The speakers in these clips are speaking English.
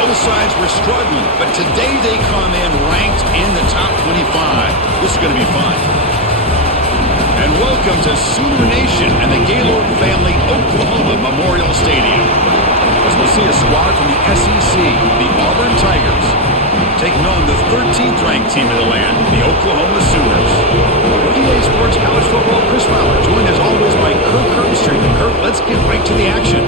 Both sides were struggling, but today they come in ranked in the top 25. This is going to be fun. And welcome to Sooner Nation and the Gaylord Family Oklahoma Memorial Stadium. As we'll see a squad from the SEC, the Auburn Tigers, taking on the 13th ranked team in the land, the Oklahoma Sooners. For EA Sports College Football, Chris Fowler, joined as always by Kirk Herbstreit. Kirk, let's get right to the action.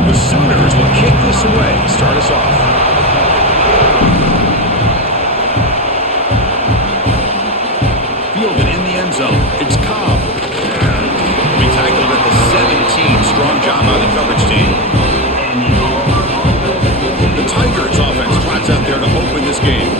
The Sooners will kick this away, start us off. Fielded in the end zone. It's Cobb. We tackled at the 17. Strong job by the coverage team. The Tigers offense trots out there to open this game.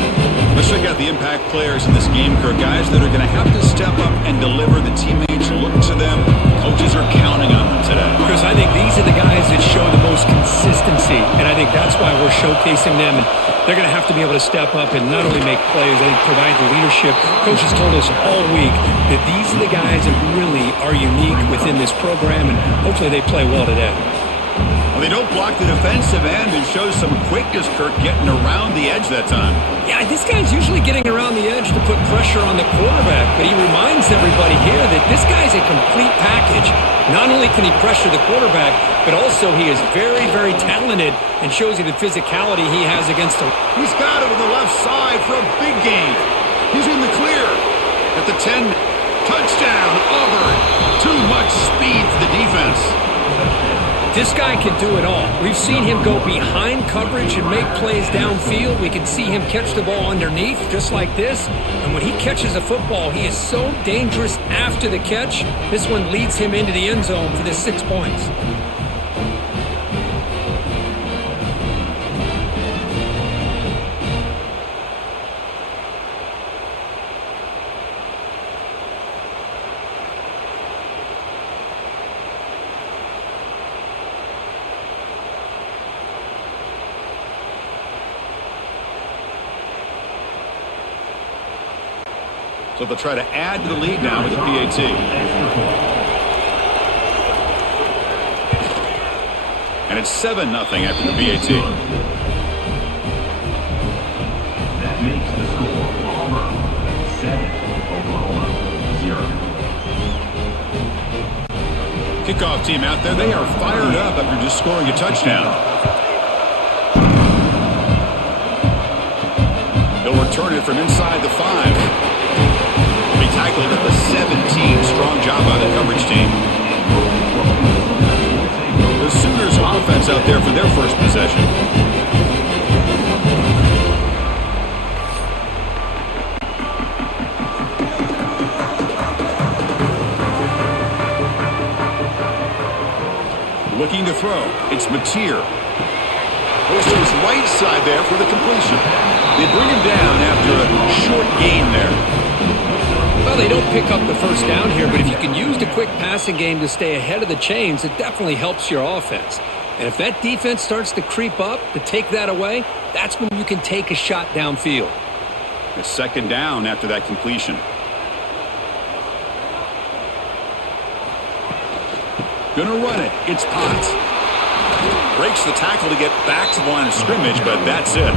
Let's check out the impact players in this game, Kirk. Guys that are going to have to step up and deliver. The teammates look to them. Coaches are counting on them today. Chris, I think these are the guys that show the most consistency, and I think that's why we're showcasing them. And they're going to have to be able to step up and not only make plays, I think provide the leadership. Coaches told us all week that these are the guys that really are unique within this program, and hopefully they play well today. Well, they don't block the defensive end and show some quickness, Kirk, getting around the edge that time. Yeah, this guy's usually getting around the edge to put pressure on the quarterback, but he reminds everybody here that this guy's a complete package. Not only can he pressure the quarterback, but also he is very, very talented and shows you the physicality he has against him. He's got it on the left side for a big gain. He's in the clear. At the 10, touchdown, Auburn. Too much speed for the defense. This guy can do it all. We've seen him go behind coverage and make plays downfield. We can see him catch the ball underneath, just like this. And when he catches a football, he is so dangerous after the catch. This one leads him into the end zone for the 6 points. So they'll try to add to the lead now with the PAT. And it's 7-0 after the PAT. That makes the score Auburn 7, Oklahoma 0. Kickoff team out there. They are fired up after just scoring a touchdown. They'll return it from inside the 5. Tackled at the 17. Strong job by the coverage team. The Sooners offense out there for their first possession. Looking to throw. It's Mateer. Goes to his right side there for the completion. They bring him down after a short gain there. Well, they don't pick up the first down here, but if you can use the quick passing game to stay ahead of the chains, it definitely helps your offense. And if that defense starts to creep up to take that away, that's when you can take a shot downfield. A second down after that completion. Gonna run it. It's Potts. Breaks the tackle to get back to the line of scrimmage, but that's it.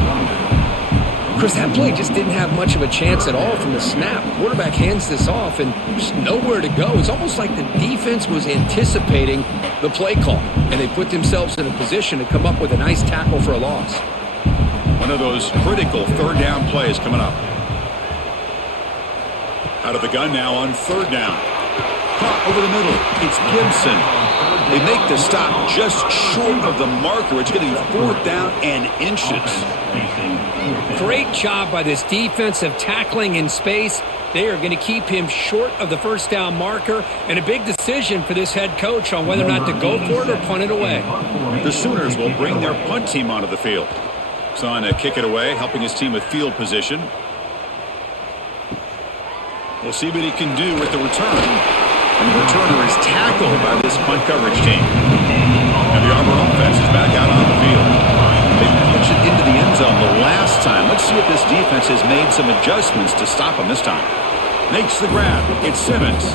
Chris, that play just didn't have much of a chance at all from the snap. Quarterback hands this off, and there's nowhere to go. It's almost like the defense was anticipating the play call, and they put themselves in a position to come up with a nice tackle for a loss. One of those critical third down plays coming up. Out of the gun now on third down. Caught over the middle. It's Gibson. They make the stop just short of the marker. It's getting fourth down and inches. Great job by this defensive tackling in space. They are going to keep him short of the first down marker, and a big decision for this head coach on whether or not to go for it or punt it away. The Sooners will bring their punt team onto the field. It's on to kick it away, helping his team with field position. We'll see what he can do with the return. And the returner is tackled by this punt coverage team. And the Auburn offense is back out on the field. They punch it into the end end zone the last time. Let's see if this defense has made some adjustments to stop him this time. Makes the grab. It's Simmons.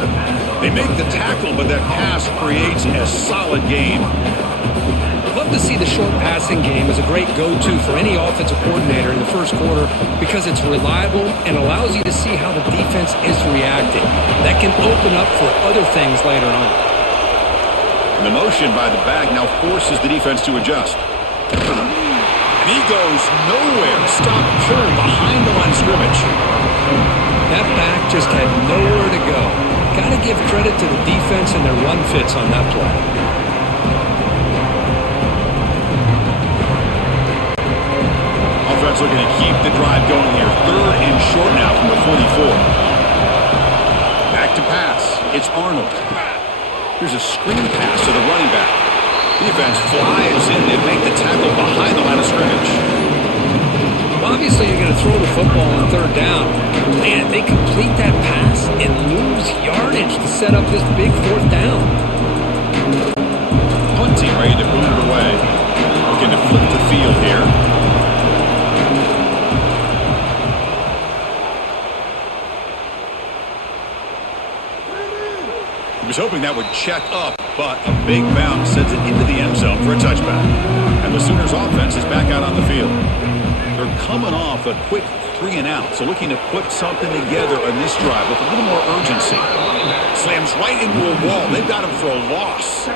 They make the tackle, but that pass creates a solid gain. I'd love to see the short passing game as a great go-to for any offensive coordinator in the first quarter because it's reliable and allows you to see how the defense is reacting. That can open up for other things later on. And the motion by the back now forces the defense to adjust. And he goes nowhere. Stop cold behind the line of scrimmage. That back just had nowhere to go. Got to give credit to the defense and their run fits on that play. Offense looking to keep the drive going here. 3rd and short now from the 44. Back to pass. It's Arnold. Here's a screen pass to the running back. Defense flies in and make the tackle behind the line of scrimmage. Obviously, you're going to throw the football on 3rd down. And they complete that pass and lose yardage to set up this big 4th down. Punting ready to boot it away. Looking to flip the field here. He was hoping that would check up, but a big bounce sends it into the end zone for a touchback. And the Sooners offense is back out on the field. They're coming off a quick 3 and out, so looking to put something together on this drive with a little more urgency. Slams right into a wall. They've got him for a loss.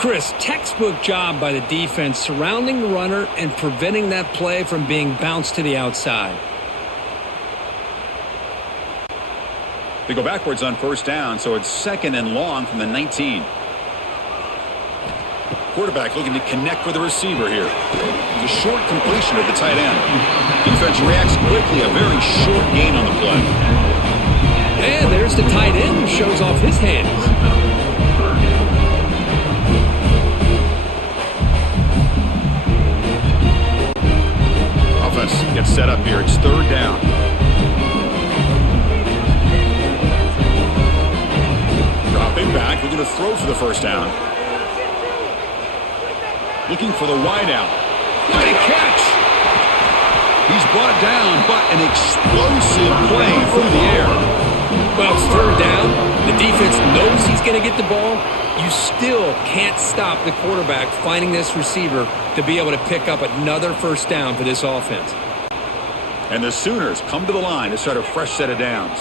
Chris, textbook job by the defense surrounding the runner and preventing that play from being bounced to the outside. They go backwards on 1st down, so it's 2nd and long from the 19. Quarterback looking to connect with the receiver here. The short completion of the tight end. Defense reacts quickly, a very short gain on the play. And there's the tight end who shows off his hands. Offense gets set up here. It's 3rd down. Dropping back, looking to throw for the 1st down. Looking for the wideout. What a catch! He's brought down, but an explosive play through the air. Well, it's 3rd down. The defense knows he's going to get the ball. You still can't stop the quarterback finding this receiver to be able to pick up another 1st down for this offense. And the Sooners come to the line to start a fresh set of downs.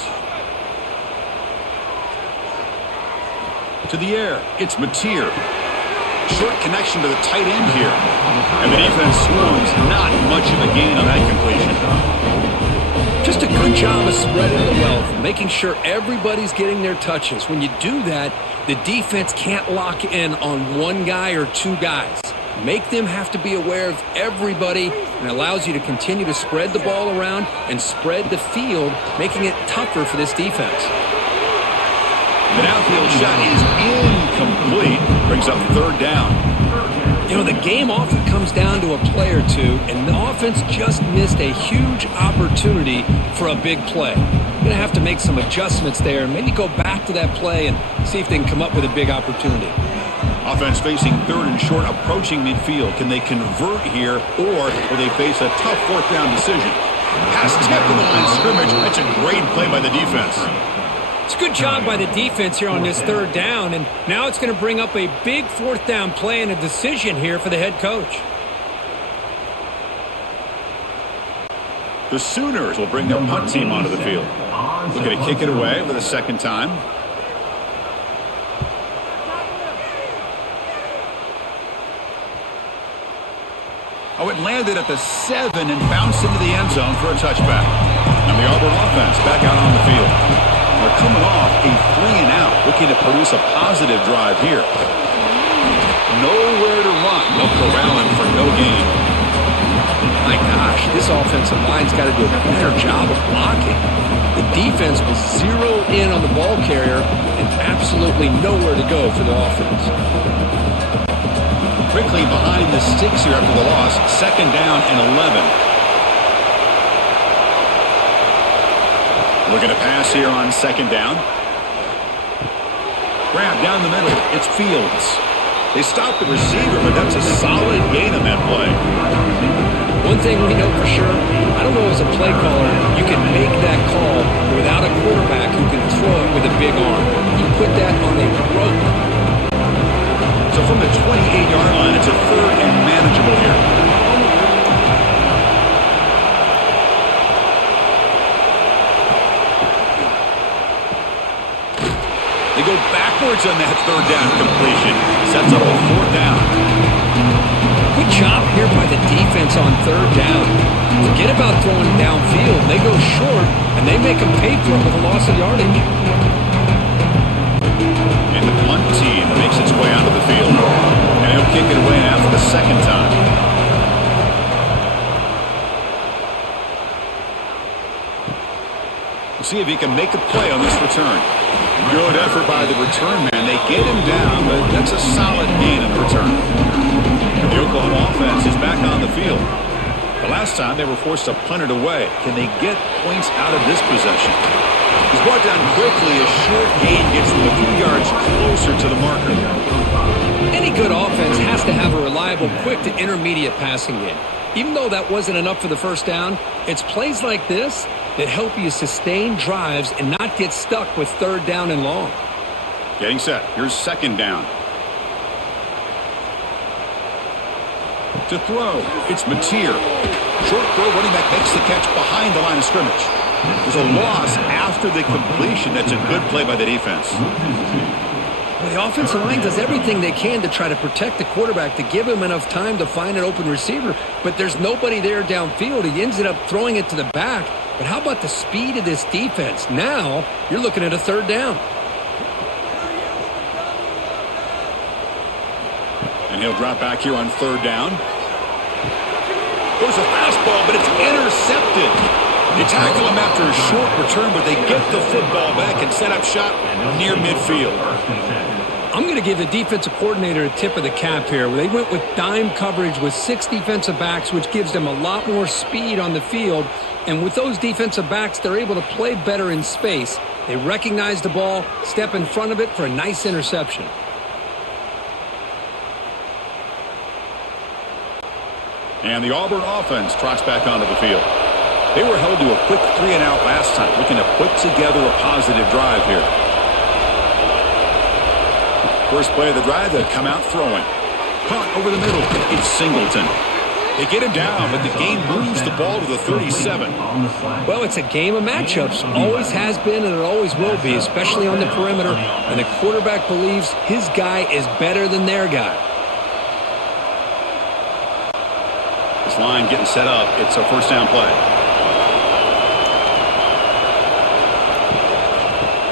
To the air, it's Mateer. Short connection to the tight end here. And the defense swarms. Not much of a gain on that completion. Just a good job of spreading the wealth, making sure everybody's getting their touches. When you do that, the defense can't lock in on one guy or 2 guys. Make them have to be aware of everybody, and allows you to continue to spread the ball around and spread the field, making it tougher for this defense. The downfield shot is incomplete. Brings up 3rd down. You know, the game often comes down to a play or two, and the offense just missed a huge opportunity for a big play. You're going to have to make some adjustments there and maybe go back to that play and see if they can come up with a big opportunity. Offense facing 3rd and short, approaching midfield. Can they convert here, or will they face a tough 4th down decision? Pass tipped to the line of scrimmage. That's a great play by the defense. It's a good job by the defense here on this 3rd down, and now it's going to bring up a big 4th down play and a decision here for the head coach. The Sooners will bring their punt team onto the field. Looking to kick it away for the 2nd time. Oh, it landed at the 7 and bounced into the end zone for a touchback. And the Auburn offense back out on the field. They're coming off a 3 and out, looking to produce a positive drive here. Nowhere to run. They'll corral him for no gain. My gosh, this offensive line's got to do a better job of blocking. The defense will zero in on the ball carrier and absolutely nowhere to go for the offense. Quickly behind the sticks here after the loss. 2nd down and 11. Looking to pass here on 2nd down. Grab down the middle. It's Fields. They stop the receiver, but that's a solid gain on that play. One thing we know for sure, I don't know as a play caller, you can make that call without a quarterback who can throw it with a big arm. He put that on a rope. So from the 28-yard line, it's a third and manageable here. They go backwards on that third down completion. Sets up a fourth down. Good job here by the defense on third down. Forget about throwing downfield. They go short, and they make them pay for it with a loss of yardage. And the punt team makes its way onto the field. And he'll kick it away now for the second time. We'll see if he can make a play on this return. Good effort by the return man. They get him down, but that's a solid gain in the return. The Oklahoma offense is back on the field. The last time they were forced to punt it away. Can they get points out of this possession? He's brought down quickly. A short gain gets them a few yards closer to the marker. Any good offense has to have a reliable, quick to intermediate passing game. Even though that wasn't enough for the first down, it's plays like this that help you sustain drives and not get stuck with third down and long. Getting set. Here's second down. To throw, it's Mateer. Short throw, running back makes the catch behind the line of scrimmage. There's a loss after the completion. That's a good play by the defense. Well, the offensive line does everything they can to try to protect the quarterback, to give him enough time to find an open receiver, but there's nobody there downfield. He ends up throwing it to the back. But how about the speed of this defense? Now you're looking at a third down. And he'll drop back here on third down. There's a fastball, but it's intercepted. They tackle him after a short return, but they get the football back and set up shop near midfield. I'm going to give the defensive coordinator a tip of the cap here. They went with dime coverage with 6 defensive backs, which gives them a lot more speed on the field. And with those defensive backs, they're able to play better in space. They recognize the ball, step in front of it for a nice interception. And the Auburn offense trots back onto the field. They were held to a quick 3-and-out last time, looking to put together a positive drive here. First play of the drive, they come out throwing. Caught over the middle. It's Singleton. They get him down, but the game moves the ball to the 37. Well, it's a game of matchups. Always has been and it always will be, especially on the perimeter. And the quarterback believes his guy is better than their guy. This line getting set up. It's a first down play.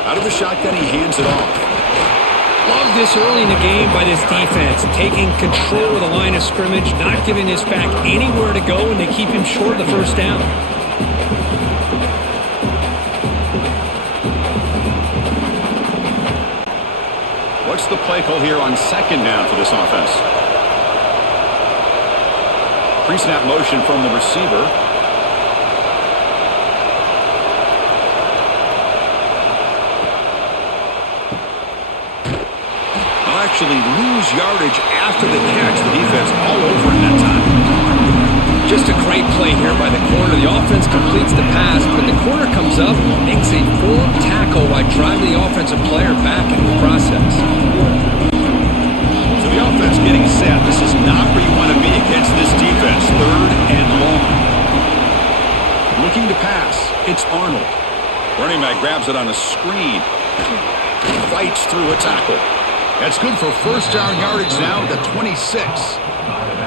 Out of the shotgun, he hands it off. Love this early in the game by this defense, taking control of the line of scrimmage, not giving this back anywhere to go, and they keep him short of the first down. What's the play call here on second down for this offense? Pre-snap motion from the receiver. Actually lose yardage after the catch. The defense all over in that time. Just a great play here by the corner. The offense completes the pass, but the corner comes up, makes a forward tackle while driving the offensive player back in the process. So the offense getting set. This is not where you want to be against this defense. Third and long. Looking to pass. It's Arnold. Running back grabs it on a screen. Fights through a tackle. That's good for first down yardage now at the 26.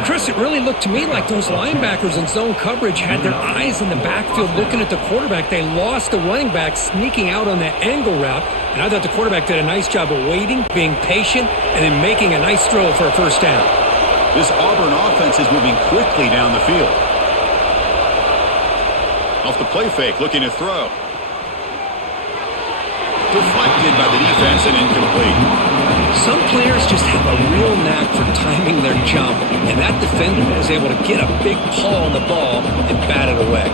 Chris, it really looked to me like those linebackers in zone coverage had their eyes in the backfield looking at the quarterback. They lost the running back sneaking out on that angle route. And I thought the quarterback did a nice job of waiting, being patient, and then making a nice throw for a first down. This Auburn offense is moving quickly down the field. Off the play fake, looking to throw. Deflected by the defense and incomplete. Some players just have a real knack for timing their jump, and that defender was able to get a big paw on the ball and bat it away.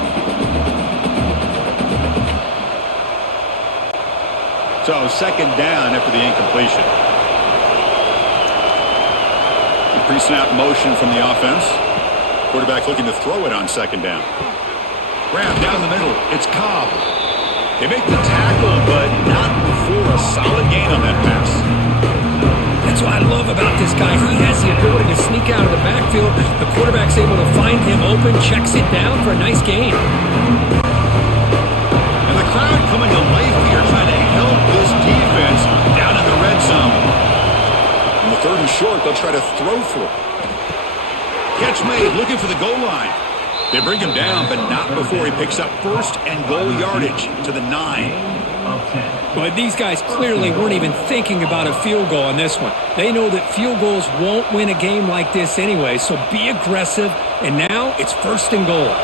So second down after the incompletion. The pre-snap motion from the offense. Quarterback looking to throw it on second down. Grab down the middle. It's Cobb. They make the tackle, but not before a solid gain on that pass. That's what I love about this guy. He has the ability to sneak out of the backfield. The quarterback's able to find him open, checks it down for a nice gain. And the crowd coming to life here, trying to help this defense down in the red zone. On the 3rd and short, they'll try to throw for it. Catch made, looking for the goal line. They bring him down, but not before he picks up 1st and goal yardage to the 9. But these guys clearly weren't even thinking about a field goal on this one. They know that field goals won't win a game like this anyway, so be aggressive. And now it's 1st and goal.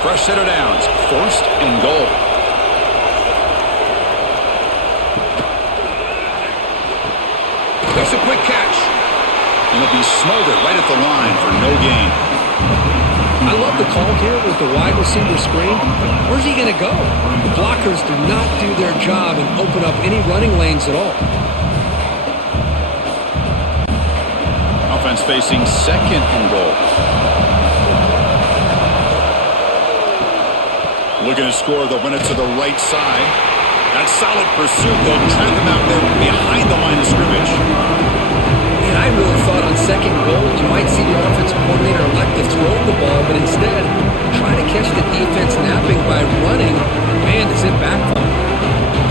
Fresh set of downs, 1st and goal. That's a quick catch. And he'll be smothered right at the line for no gain. I love the call here with the wide receiver screen. Where's he going to go? The blockers do not do their job and open up any running lanes at all. Offense facing 2nd and goal. Looking to score, they'll win it to the right side. That solid pursuit, they'll trap him out there behind the line of scrimmage. And I really thought on 2nd goal you might see the offensive coordinator elect to throw the ball, but instead try to catch the defense napping by running. Man, does it backfire.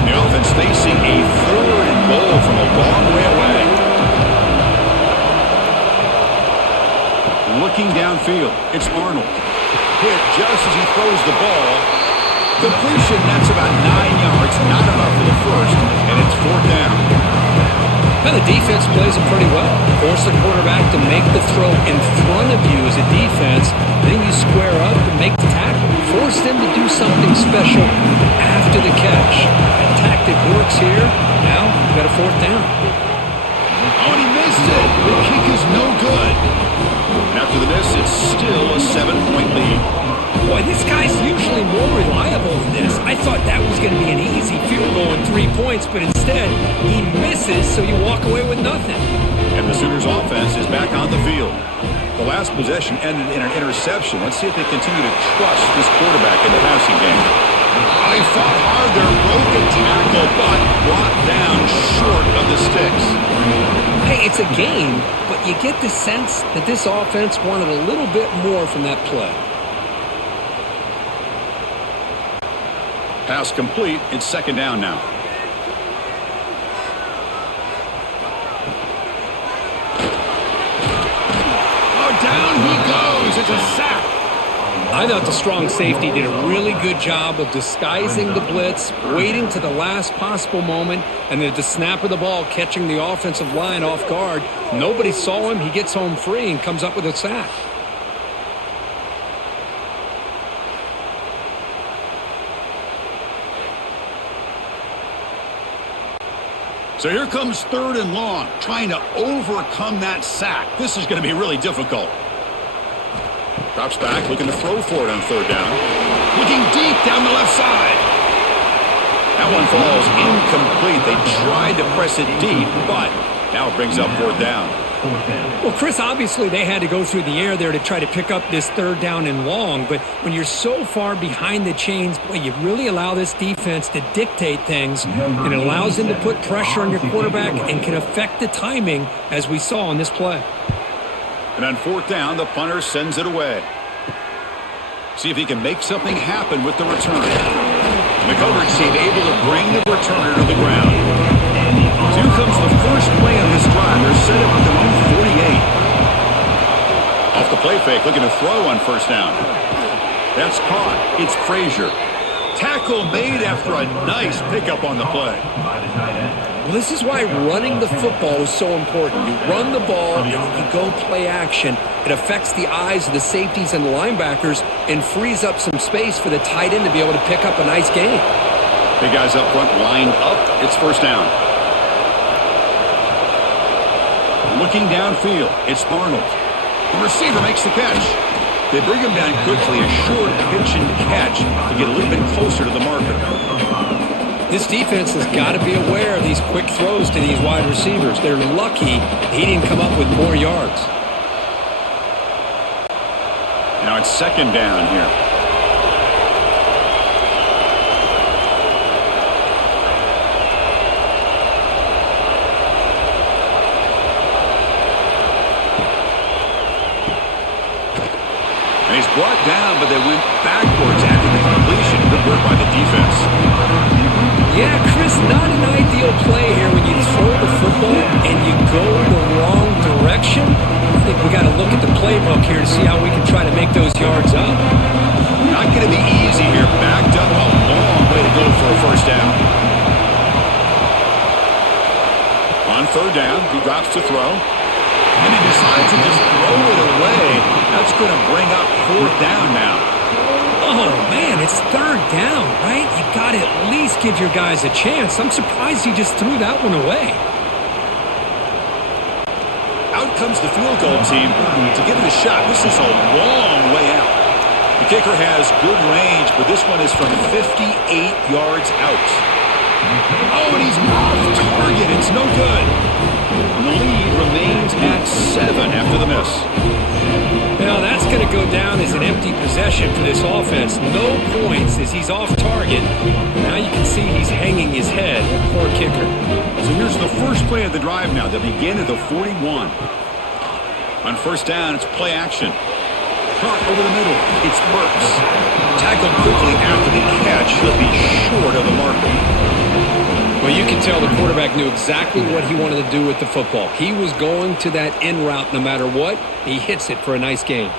The offense facing a 3rd and goal from a long way away. Looking downfield, it's Arnold. Hit just as he throws the ball. Completion, that's about 9 yards, not enough for the 1st, and it's 4th down. Now the defense plays it pretty well. Force the quarterback to make the throw in front of you as a defense. Then you square up and make the tackle. Force them to do something special after the catch. That tactic works here. Now you've got a 4th down. Oh, and he missed it. The kick is no good. And after the miss, it's still a 7-point lead. Boy, this guy's usually more reliable than this. I thought that was going to be an easy field goal in 3 points, but instead he misses, so you walk away with nothing. And the Sooners offense is back on the field. The last possession ended in an interception. Let's see if they continue to trust this quarterback in the passing game. They fought hard there, broke a tackle, but brought down short of the sticks. Hey, it's a game, but you get the sense that this offense wanted a little bit more from that play. Pass complete. It's 2nd down now. Oh, down he goes. It's a sack. I thought the strong safety did a really good job of disguising the blitz, waiting to the last possible moment, and then at the snap of the ball, catching the offensive line off guard. Nobody saw him. He gets home free and comes up with a sack. So here comes 3rd and long, trying to overcome that sack. This is going to be really difficult. Drops back, looking to throw for it on 3rd down. Looking deep down the left side. That one falls incomplete. They tried to press it deep, but now it brings up 4th down. Well, Chris, obviously they had to go through the air there to try to pick up this 3rd down and long, but when you're so far behind the chains, boy, you really allow this defense to dictate things, and it allows them to put pressure on your quarterback and can affect the timing, as we saw on this play. And on 4th down, the punter sends it away. See if he can make something happen with the return. The coverage team able to bring the returner to the ground. So here comes the first play on this drive. They're set up at their own 48. Off the play fake, looking to throw on 1st down. That's caught. It's Frazier. Tackle made after a nice pickup on the play. Well, this is why running the football is so important. You run the ball, and you go play action. It affects the eyes of the safeties and the linebackers and frees up some space for the tight end to be able to pick up a nice gain. Big guys up front lined up. It's 1st down. Looking downfield, it's Arnold. The receiver makes the catch. They bring him down quickly, a short pitch and catch to get a little bit closer to the marker. This defense has got to be aware of these quick throws to these wide receivers. They're lucky he didn't come up with more yards. Now it's second down here. And he's brought down, but they went backwards after the completion. Good work by the defense. Yeah, Chris, not an ideal play here when you throw the football and you go the wrong direction. I think we got to look at the playbook here to see how we can try to make those yards up. Not going to be easy here. Backed up a long way to go for a first down. On third down, he drops to throw. And he decides to just throw it away. That's going to bring up fourth down now. Oh, man, it's third down, right? You got to at least give your guys a chance. I'm surprised he just threw that one away. Out comes the field goal team to give it a shot. This is a long way out. The kicker has good range, but this one is from 58 yards out. Oh, and he's off target. It's no good. And the lead remains at 7 after the miss. Now, that's going to go down as an empty possession for this offense. No points as he's off target. Now you can see he's hanging his head. Poor kicker. So here's the first play of the drive now. They begin at the 41. On first down, it's play action. Caught over the middle. It's Burks. Tackled quickly after the catch. He'll be short of the marker. Well, you can tell the quarterback knew exactly what he wanted to do with the football. He was going to that in route no matter what. He hits it for a nice gain.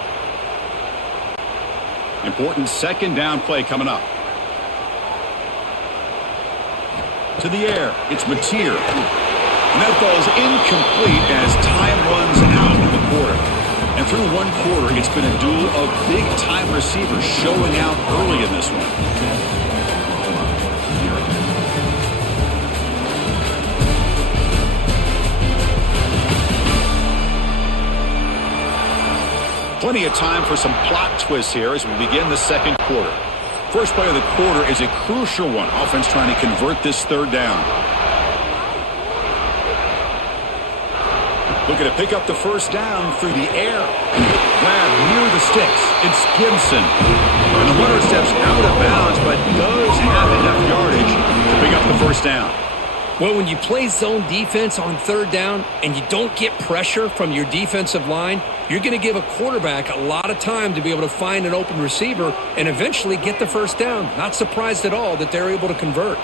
Important second down play coming up. To the air. It's Mateer. And that ball's incomplete as time runs out in the quarter. And through one quarter, it's been a duel of big-time receivers showing out early in this one. Plenty of time for some plot twists here as we begin the second quarter. First play of the quarter is a crucial one. Offense trying to convert this third down. Looking to pick up the first down through the air. Grab near the sticks. It's Gibson. And the runner steps out of bounds, but does have enough yardage to pick up the first down. Well, when you play zone defense on third down and you don't get pressure from your defensive line, you're going to give a quarterback a lot of time to be able to find an open receiver and eventually get the first down. Not surprised at all that they're able to convert.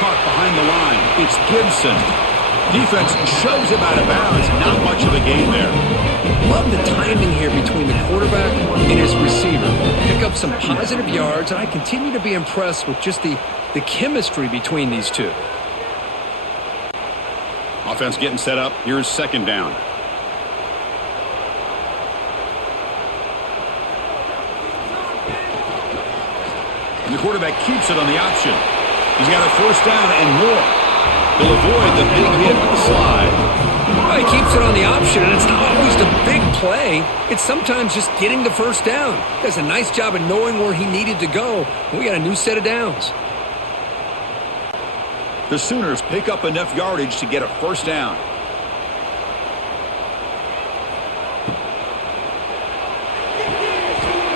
Caught behind the line. It's Gibson. Defense shoves him out of bounds. Not much of a gain there. Love the timing here between the quarterback and his receiver. Pick up some positive yards, and I continue to be impressed with just the chemistry between these two. Offense getting set up. Here's second down. And the quarterback keeps it on the option. He's got a first down and more. He'll avoid the big hit with the slide. Well, he keeps it on the option, and it's not always the big play. It's sometimes just getting the first down. Does a nice job of knowing where he needed to go. We got a new set of downs. The Sooners pick up enough yardage to get a first down.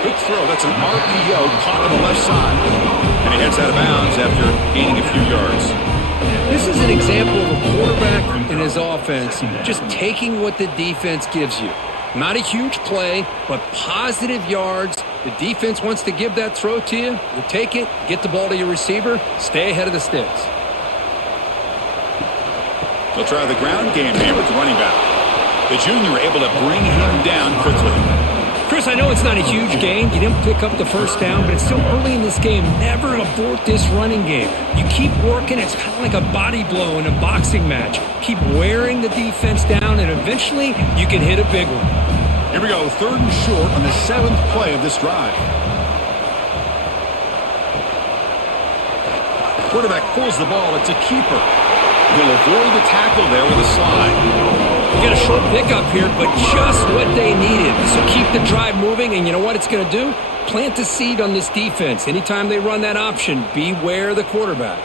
Quick throw. That's an RPO caught on the left side. And he heads out of bounds after gaining a few yards. This is an example of a quarterback and his offense just taking what the defense gives you. Not a huge play, but positive yards. The defense wants to give that throw to you. You take it, get the ball to your receiver, stay ahead of the sticks. They'll try the ground game here with the running back. The junior able to bring him down quickly. Chris, I know it's not a huge gain. You didn't pick up the first down, but it's still early in this game. Never abort this running game. You keep working. It's kind of like a body blow in a boxing match. Keep wearing the defense down, and eventually you can hit a big one. Here we go, third and short on the 7th play of this drive. Quarterback pulls the ball. It's a keeper. He'll avoid the tackle there with a slide. We got a short pickup here, but just what they needed. So keep the drive moving, and you know what it's going to do? Plant the seed on this defense. Anytime they run that option, beware the quarterback.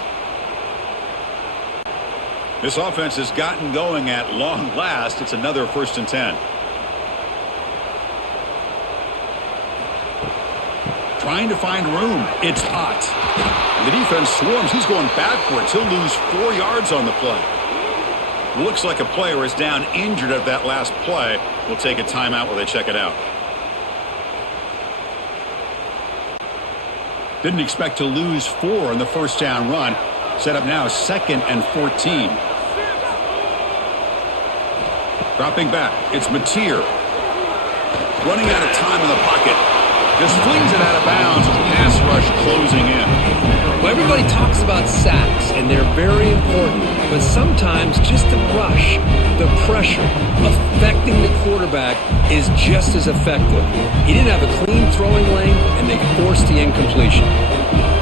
This offense has gotten going at long last. It's another 1st and 10. trying to find room. It's hot. And the defense swarms. He's going backwards. He'll lose 4 yards on the play. Looks like a player is down injured at that last play. We'll take a timeout while they check it out. Didn't expect to lose 4 on the first down run. Set up now 2nd and 14. Dropping back. It's Mateer. Running out of time in the pocket. Just flings it out of bounds with pass rush closing in. Well, everybody talks about sacks, and they're very important. But sometimes just the rush, the pressure, affecting the quarterback is just as effective. He didn't have a clean throwing lane, and they forced the incompletion.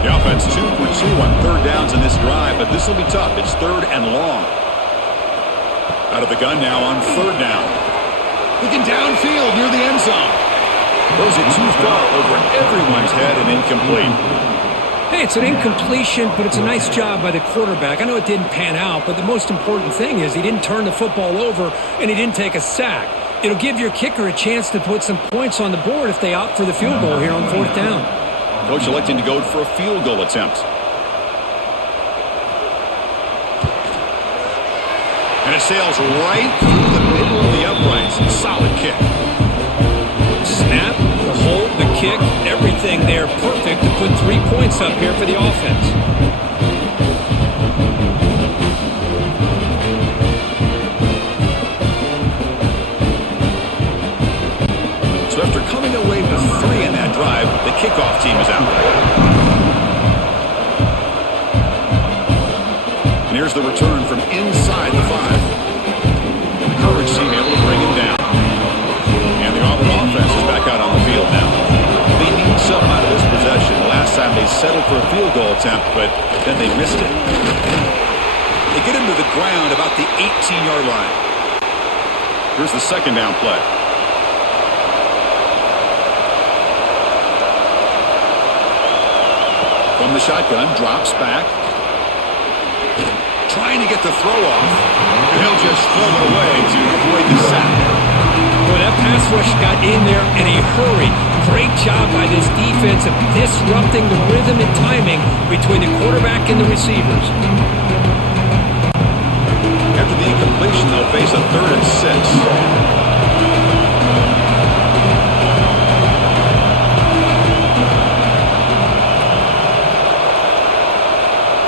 The offense 2 for 2 on third downs in this drive, but this will be tough. It's 3rd and long. Out of the gun now on 3rd down. Looking downfield near the end zone. Throws it too far over everyone's head and incomplete. Hey, it's an incompletion, but it's a nice job by the quarterback. I know it didn't pan out, but the most important thing is he didn't turn the football over and he didn't take a sack. It'll give your kicker a chance to put some points on the board if they opt for the field goal here on 4th down. Coach electing to go for a field goal attempt. And it sails right through the middle of the uprights. Solid kick. Snap, the hold, the kick, everything there perfect to put 3 points up here for the offense. So after coming away with 3 in that drive, the kickoff team is out. And here's the return from inside the 5. The coverage team able to bring him down. And the Auburn offense is back out on the field now. They need some out of this possession. Last time they settled for a field goal attempt, but then they missed it. They get him to the ground about the 18-yard line. Here's the 2nd down play. From the shotgun, drops back. Trying to get the throw off. And he'll just throw it away to avoid the sack. Boy, that pass rush got in there in a hurry. Great job by this defense of disrupting the rhythm and timing between the quarterback and the receivers. After the incompletion, they'll face a 3rd and 6.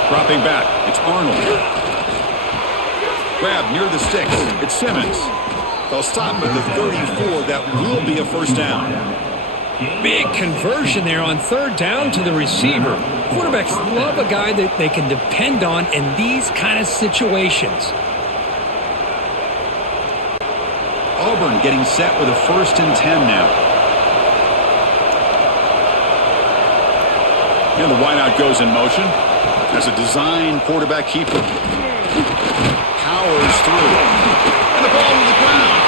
Dropping back, it's Arnold. Grab near the sticks, it's Simmons. They'll stop at the 34. That will be a 1st down. Big conversion there on 3rd down to the receiver. Quarterbacks love a guy that they can depend on in these kind of situations. Auburn getting set with a 1st and 10 now. And the wideout goes in motion. As a design quarterback keeper. Powers through. And the ball to the ground.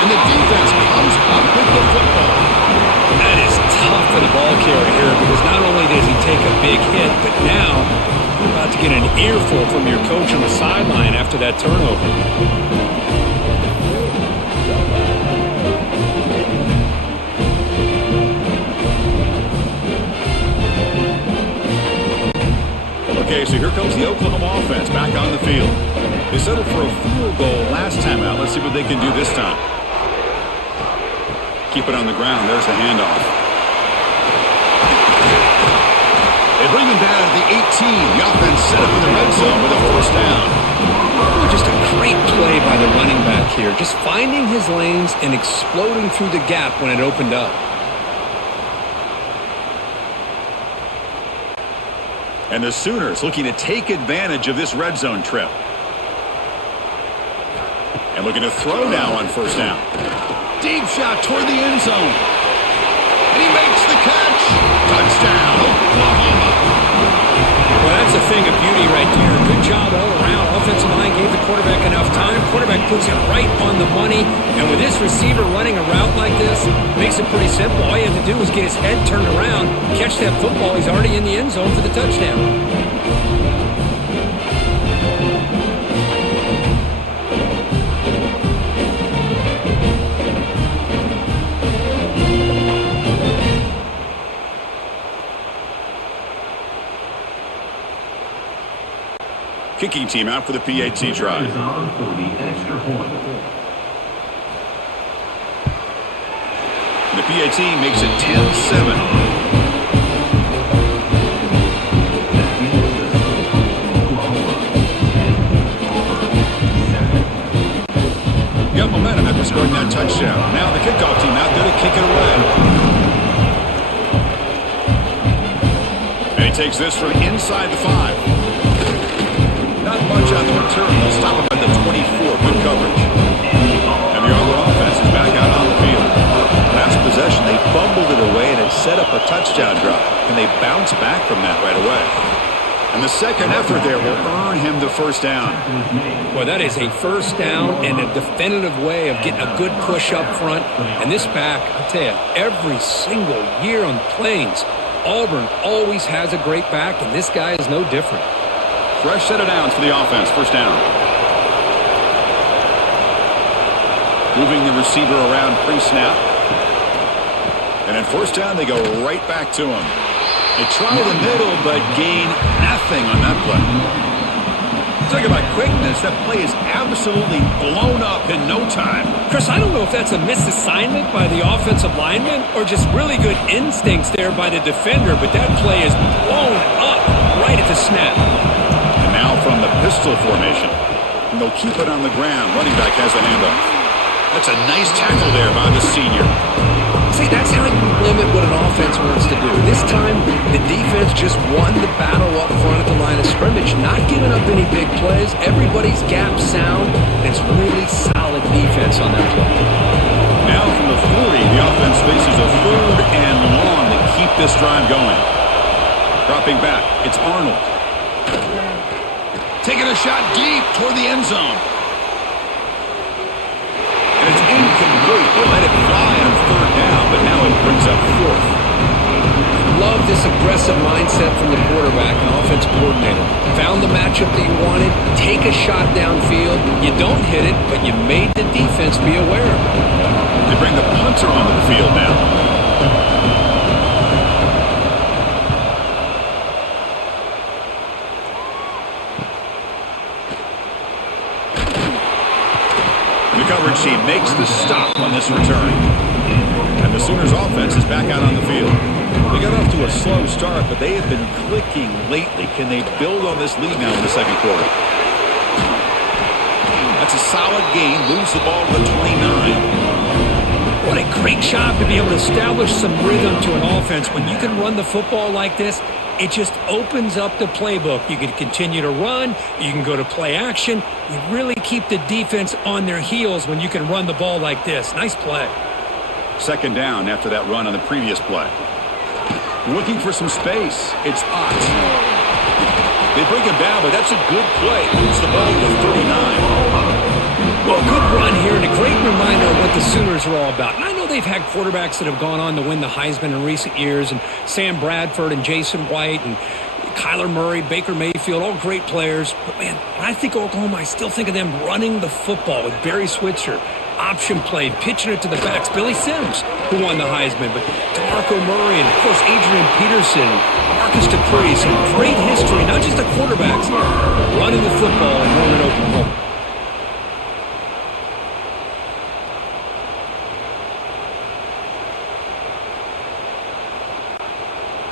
And the defense comes up with the football. That is tough for the ball carrier here because not only does he take a big hit, but now you're about to get an earful from your coach on the sideline after that turnover. Okay, so here comes the Oklahoma offense back on the field. They settled for a field goal last time out. Let's see what they can do this time. Keep it on the ground. There's the handoff. They bring him down to the 18. The offense set up in the red zone with a 1st down. Oh, just a great play by the running back here. Just finding his lanes and exploding through the gap when it opened up. And the Sooners looking to take advantage of this red zone trip. And looking to throw now on 1st down. Deep shot toward the end zone. And he makes the catch. Touchdown, Oklahoma. Well, that's a thing of beauty right there. Good job all around. Offensive line gave the quarterback enough time. Quarterback puts it right on the money. And with this receiver running a route like this, makes it pretty simple. All you have to do is get his head turned around, catch that football. He's already in the end zone for the touchdown. Kicking team out for the PAT try. Is on for the extra point. The PAT makes it 10-7. That makes the score Oklahoma 10, Auburn 7. Got momentum after scoring that touchdown. Now the kickoff team out there to kick it away. And he takes this from inside the 5. Not much on the return. They'll stop him at the 24. Good coverage. And the Auburn offense is back out on the field. Last possession, they fumbled it away and it set up a touchdown drive. Can they bounce back from that right away? And the second effort there will earn him the first down. Well, that is a first down and a definitive way of getting a good push up front. And this back, I'll tell you, every single year on the Plains, Auburn always has a great back, and this guy is no different. Fresh set of downs for the offense. First down. Moving the receiver around pre-snap. And at first down, they go right back to him. They try the middle, but gain nothing on that play. Talk about quickness. That play is absolutely blown up in no time. Chris, I don't know if that's a misassignment by the offensive lineman or just really good instincts there by the defender, but that play is blown up right at the snap. And now from the pistol formation. And they'll keep it on the ground. Running back has the handoff. That's a nice tackle there by the senior. See, that's how you limit what an offense wants to do. This time, the defense just won the battle up front at the line of scrimmage, not giving up any big plays. Everybody's gap sound. It's really solid defense on that play. Now from the 40, the offense faces a 3rd and long to keep this drive going. Dropping back, it's Arnold. Taking a shot deep toward the end zone. And it's incomplete. They let it fly on 3rd down, but now it brings up 4th. Love this aggressive mindset from the quarterback and offense coordinator. Found the matchup that you wanted, take a shot downfield. You don't hit it, but you made the defense be aware of it. They bring the punter onto the field now. The coverage team makes the stop on this return. And the Sooners offense is back out on the field. They got off to a slow start, but they have been clicking lately. Can they build on this lead now in the second quarter? That's a solid gain. Moves the ball to the 29. What a great job to be able to establish some rhythm to an offense. When you can run the football like this, it just opens up the playbook. You can continue to run. You can go to play action. You really keep the defense on their heels when you can run the ball like this. Nice play. Second down after that run on the previous play. Looking for some space. It's Ott. They bring him down, but that's a good play. Moves the ball to the 39. Well, good run here and a great reminder of what the Sooners are all about. And I know they've had quarterbacks that have gone on to win the Heisman in recent years, and Sam Bradford and Jason White and Kyler Murray, Baker Mayfield, all great players. But, man, when I think of Oklahoma, I still think of them running the football with Barry Switzer. Option play, pitching it to the backs. Billy Sims, who won the Heisman, but DeMarco Murray and, of course, Adrian Peterson, Marcus Dupree. Some great history, not just the quarterbacks, running the football in Norman, Oklahoma.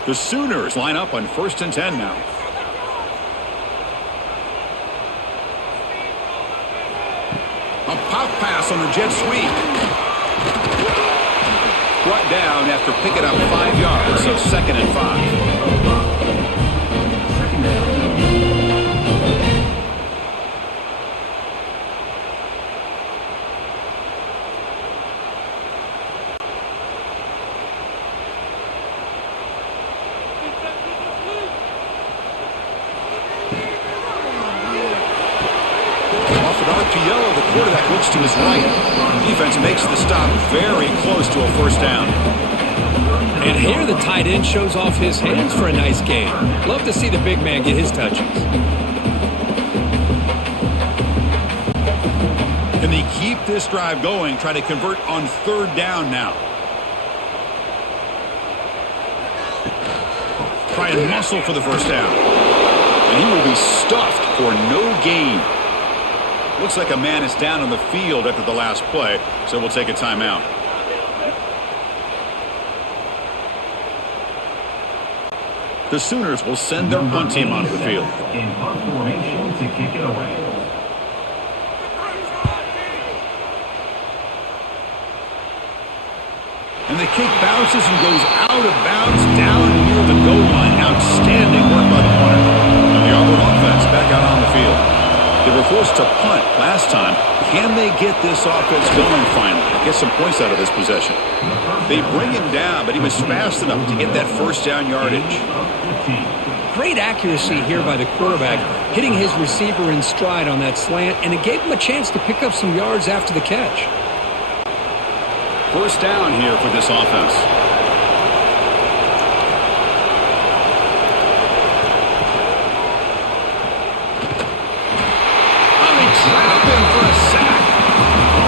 The Sooners line up on 1st and 10 now. A pop pass on the jet sweep. Brought down after picking up 5 yards, so 2nd and 5. Second down. RPO, the quarterback looks to his right. Defense makes the stop very close to a 1st down. And here the tight end shows off his hands for a nice game. Love to see the big man get his touches. Can they keep this drive going, try to convert on 3rd down now? Try and muscle for the 1st down. And he will be stuffed for no gain. Looks like a man is down on the field after the last play, so we'll take a timeout. The Sooners will send their punt team onto the field. In punt formation to kick it away. And the kick bounces and goes out of bounds down near the goal line. Outstanding work by the punter. And the Auburn offense back out on the field. They were forced to punt last time. Can they get this offense going finally? Get some points out of this possession. They bring him down, but he was fast enough to get that first down yardage. Great accuracy here by the quarterback, hitting his receiver in stride on that slant, and it gave him a chance to pick up some yards after the catch. First down here for this offense. Trap him for a sack.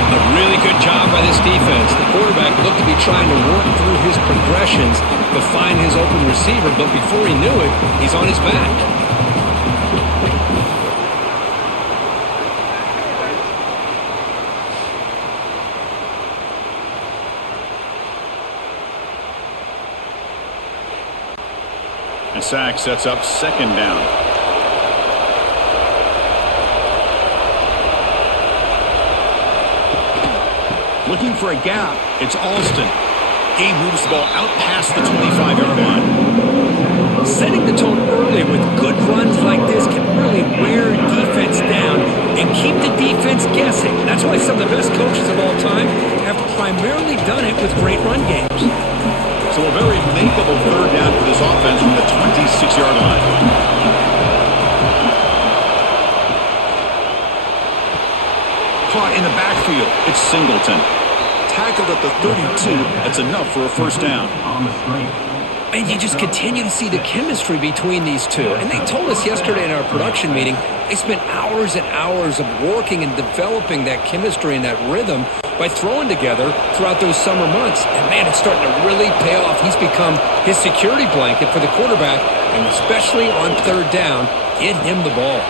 A really good job by this defense. The quarterback looked to be trying to work through his progressions to find his open receiver, but before he knew it, he's on his back. And sack sets up second down. Looking for a gap. It's Alston. He moves the ball out past the 25-yard line. Setting the tone early with good runs like this can really wear defense down and keep the defense guessing. That's why some of the best coaches of all time have primarily done it with great run games. So a very makeable third down for this offense from the 26-yard line. Caught in the backfield. It's Singleton. Tackled at the 32. That's enough for a first down. And you just continue to see the chemistry between these two. And they told us yesterday in our production meeting, they spent hours and hours of working and developing that chemistry and that rhythm by throwing together throughout those summer months. And man, it's starting to really pay off. He's become his security blanket for the quarterback, and especially on third down, get him the ball.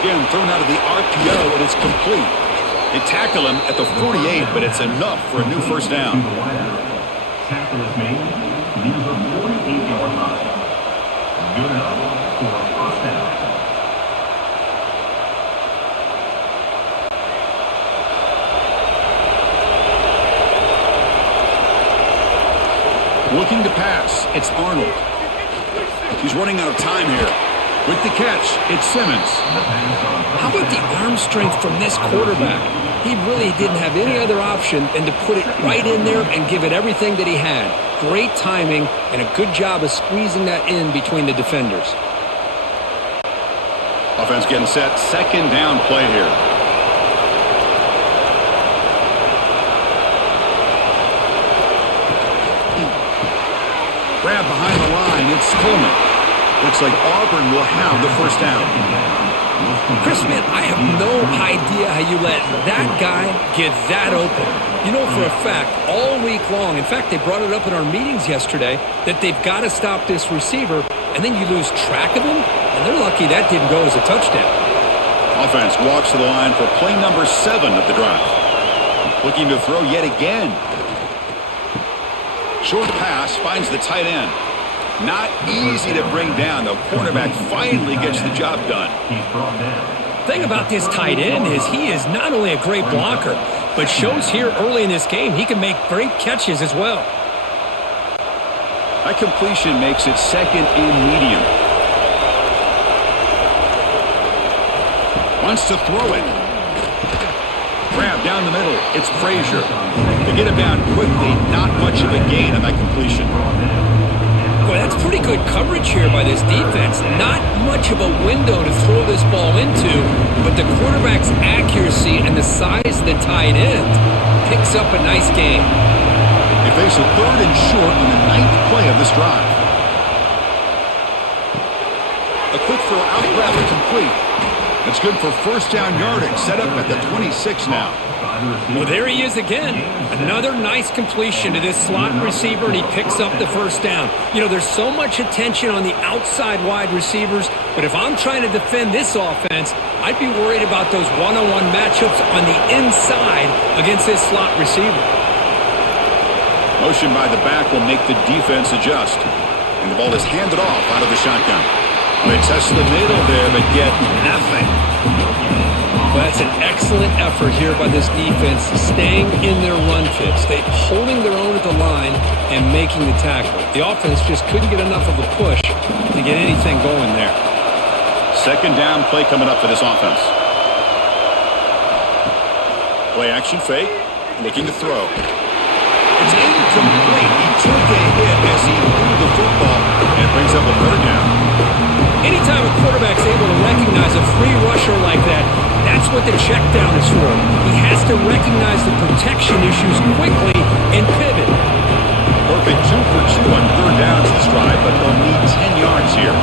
Again, thrown out of the RPO, and it's complete. They tackle him at the 48, but it's enough for a new first down. Tackle is made near the 48-yard line. Good enough for a first down. Looking to pass, it's Arnold. He's running out of time here. With the catch, it's Simmons. How about the arm strength from this quarterback? He really didn't have any other option than to put it right in there and give it everything that he had. Great timing and a good job of squeezing that in between the defenders. Offense getting set. Second down play here. Grab behind the line. It's Coleman. Looks like Auburn will have the first down. Chris, man, I have no idea how you let that guy get that open. You know for a fact, all week long, in fact, they brought it up in our meetings yesterday, that they've got to stop this receiver, and then you lose track of him, and they're lucky that didn't go as a touchdown. Offense walks to the line for play number 7 of the drive. Looking to throw yet again. Short pass finds the tight end. Not easy to bring down. The cornerback finally gets the job done. Thing about this tight end is he is not only a great blocker, but shows here early in this game he can make great catches as well. That completion makes it second and medium. Wants to throw it. Grab down the middle. It's Frazier. To get him down quickly, not much of a gain on that completion. Boy, that's pretty good coverage here by this defense. Not much of a window to throw this ball into, but the quarterback's accuracy and the size of the tight end picks up a nice game. They face a third and short on the 9th play of this drive. A quick throw out, rather complete. It's good for first down yardage, set up at the 26 now. Well, there he is again. Another nice completion to this slot receiver, and he picks up the first down. You know, there's so much attention on the outside wide receivers, but if I'm trying to defend this offense, I'd be worried about those one-on-one matchups on the inside against this slot receiver. Motion by the back will make the defense adjust. And the ball is handed off out of the shotgun. They test the middle there, but get nothing. Well, that's an excellent effort here by this defense, staying in their run fits. They holding their own at the line and making the tackle. The offense just couldn't get enough of a push to get anything going there. Second down play coming up for this offense. Play action fake, looking to throw. It's incomplete. He took a hit as he threw the football and brings up a third down. Anytime a quarterback's able to recognize a free rusher like that, that's what the check down is for. He has to recognize the protection issues quickly and pivot. Perfect 2 for 2 on third downs this drive, but they'll need 10 yards here.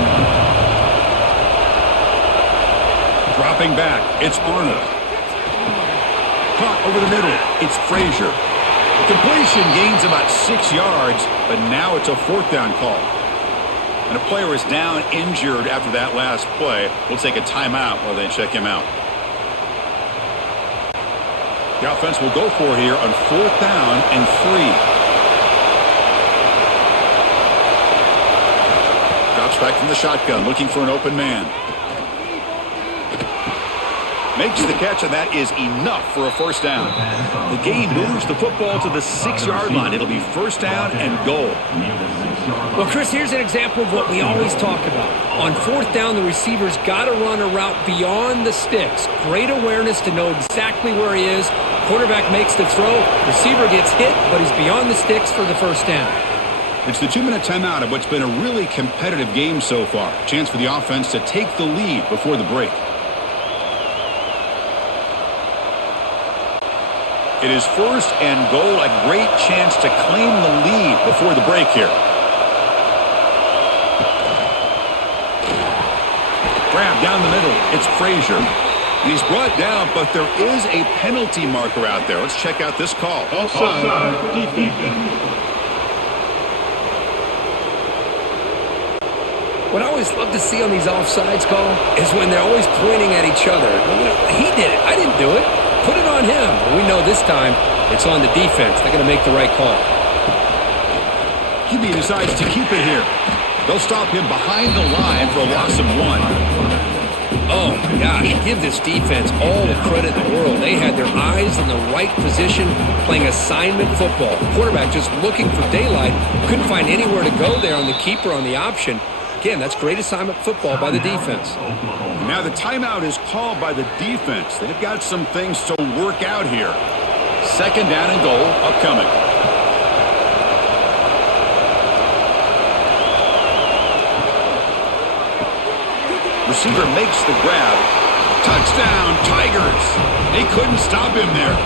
Dropping back, it's Arnold. Caught over the middle, it's Frazier. Completion gains about 6 yards, but now it's a fourth down call. And a player is down injured after that last play. We'll take a timeout while they check him out. The offense will go for here on fourth down and 3. Drops back from the shotgun, looking for an open man. Makes the catch, and that is enough for a first down. The game moves the football to the 6-yard line. It'll be first down and goal. Well, Chris, here's an example of what we always talk about. On fourth down, the receiver's got to run a route beyond the sticks. Great awareness to know exactly where he is. Quarterback makes the throw. Receiver gets hit, but he's beyond the sticks for the first down. It's the 2-minute timeout of what's been a really competitive game so far. Chance for the offense to take the lead before the break. It is first and goal, a great chance to claim the lead before the break here. Grab down the middle, it's Frazier. He's brought down, but there is a penalty marker out there. Let's check out this call. Offside, defense. What I always love to see on these offsides call is when they're always pointing at each other. He did it. I didn't do it. Put it on him. We know this time it's on the defense. They're going to make the right call. QB decides to keep it here. They'll stop him behind the line for a loss of 1. Oh, my gosh. Give this defense all the credit in the world. They had their eyes in the right position playing assignment football. Quarterback just looking for daylight. Couldn't find anywhere to go there on the keeper on the option. Again, that's great assignment football by the defense. Now the timeout is called by the defense. They've got some things to work out here. Second down and goal upcoming. Receiver makes the grab. Touchdown, Tigers! They couldn't stop him there.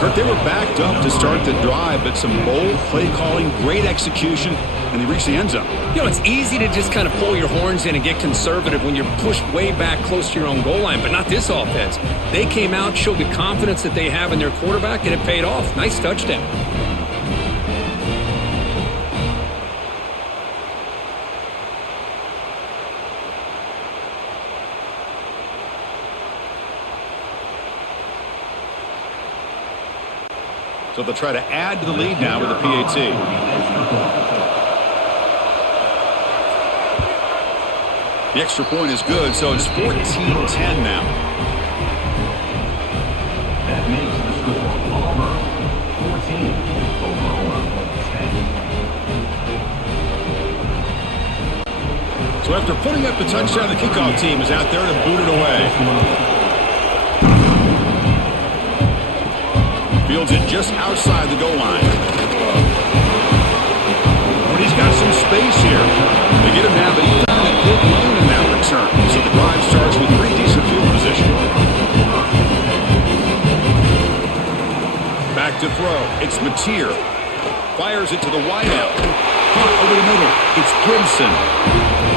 Kurt, they were backed up to start the drive, but some bold play calling, great execution, and they reached the end zone. You know, it's easy to just kind of pull your horns in and get conservative when you're pushed way back close to your own goal line, but not this offense. They came out, showed the confidence that they have in their quarterback, and it paid off. Nice touchdown. So they'll try to add to the lead now with a PAT. The extra point is good, so it's 14-10 now. That makes the score Auburn 14, Oklahoma 10. So after putting up the touchdown, the kickoff team is out there to boot it away. Fields it just outside the goal line. But he's got some space here. They get him down, but he found a good loan in that return. So the drive starts with pretty decent field position. Back to throw. It's Mateer. Fires it to the wideout. Caught over the middle. It's Gibson.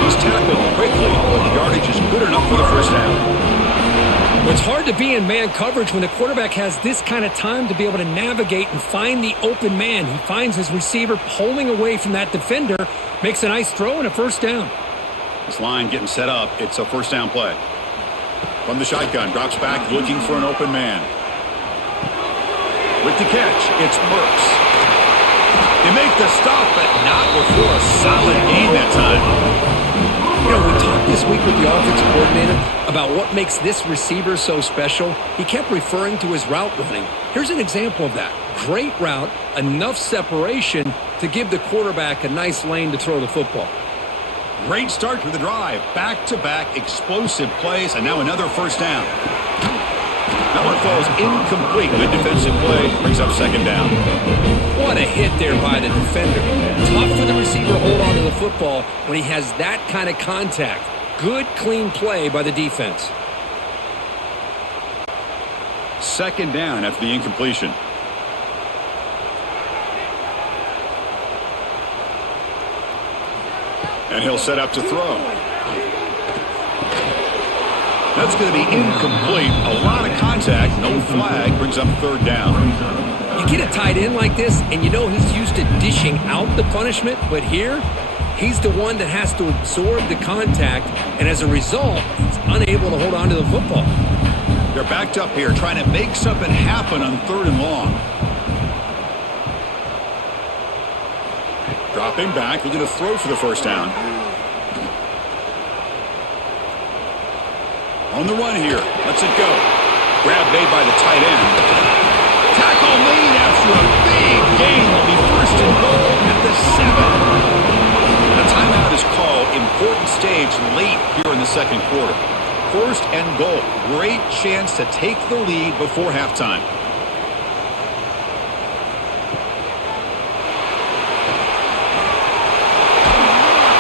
He's tackled quickly, but the yardage is good enough for the first down. It's hard to be in man coverage when the quarterback has this kind of time to be able to navigate and find the open man. He finds his receiver pulling away from that defender, makes a nice throw and a first down. This line getting set up. It's a first down play. From the shotgun, drops back looking for an open man. With the catch, it's Burks. They make the stop, but not before a solid gain that time. You know, we talked this week with the offensive coordinator about what makes this receiver so special. He kept referring to his route running. Here's an example of that. Great route, enough separation to give the quarterback a nice lane to throw the football. Great start to the drive. Back-to-back explosive plays, and now another first down. That one falls incomplete. Good defensive play. Brings up second down. What a hit there by the defender. Tough for the receiver to hold on to the football when he has that kind of contact. Good, clean play by the defense. Second down after the incompletion. And he'll set up to throw. That's going to be incomplete. A lot of contact. No flag. Brings up third down. You get a tight end like this, and you know he's used to dishing out the punishment, but here, he's the one that has to absorb the contact, and as a result, he's unable to hold on to the football. They're backed up here, trying to make something happen on third and long. Dropping back, looking to throw for the first down. On the run here. Lets it go. Grab made by the tight end. Tackle made after a big gain. Will be first and goal at the 7. A timeout is called. Important stage late here in the second quarter. First and goal. Great chance to take the lead before halftime.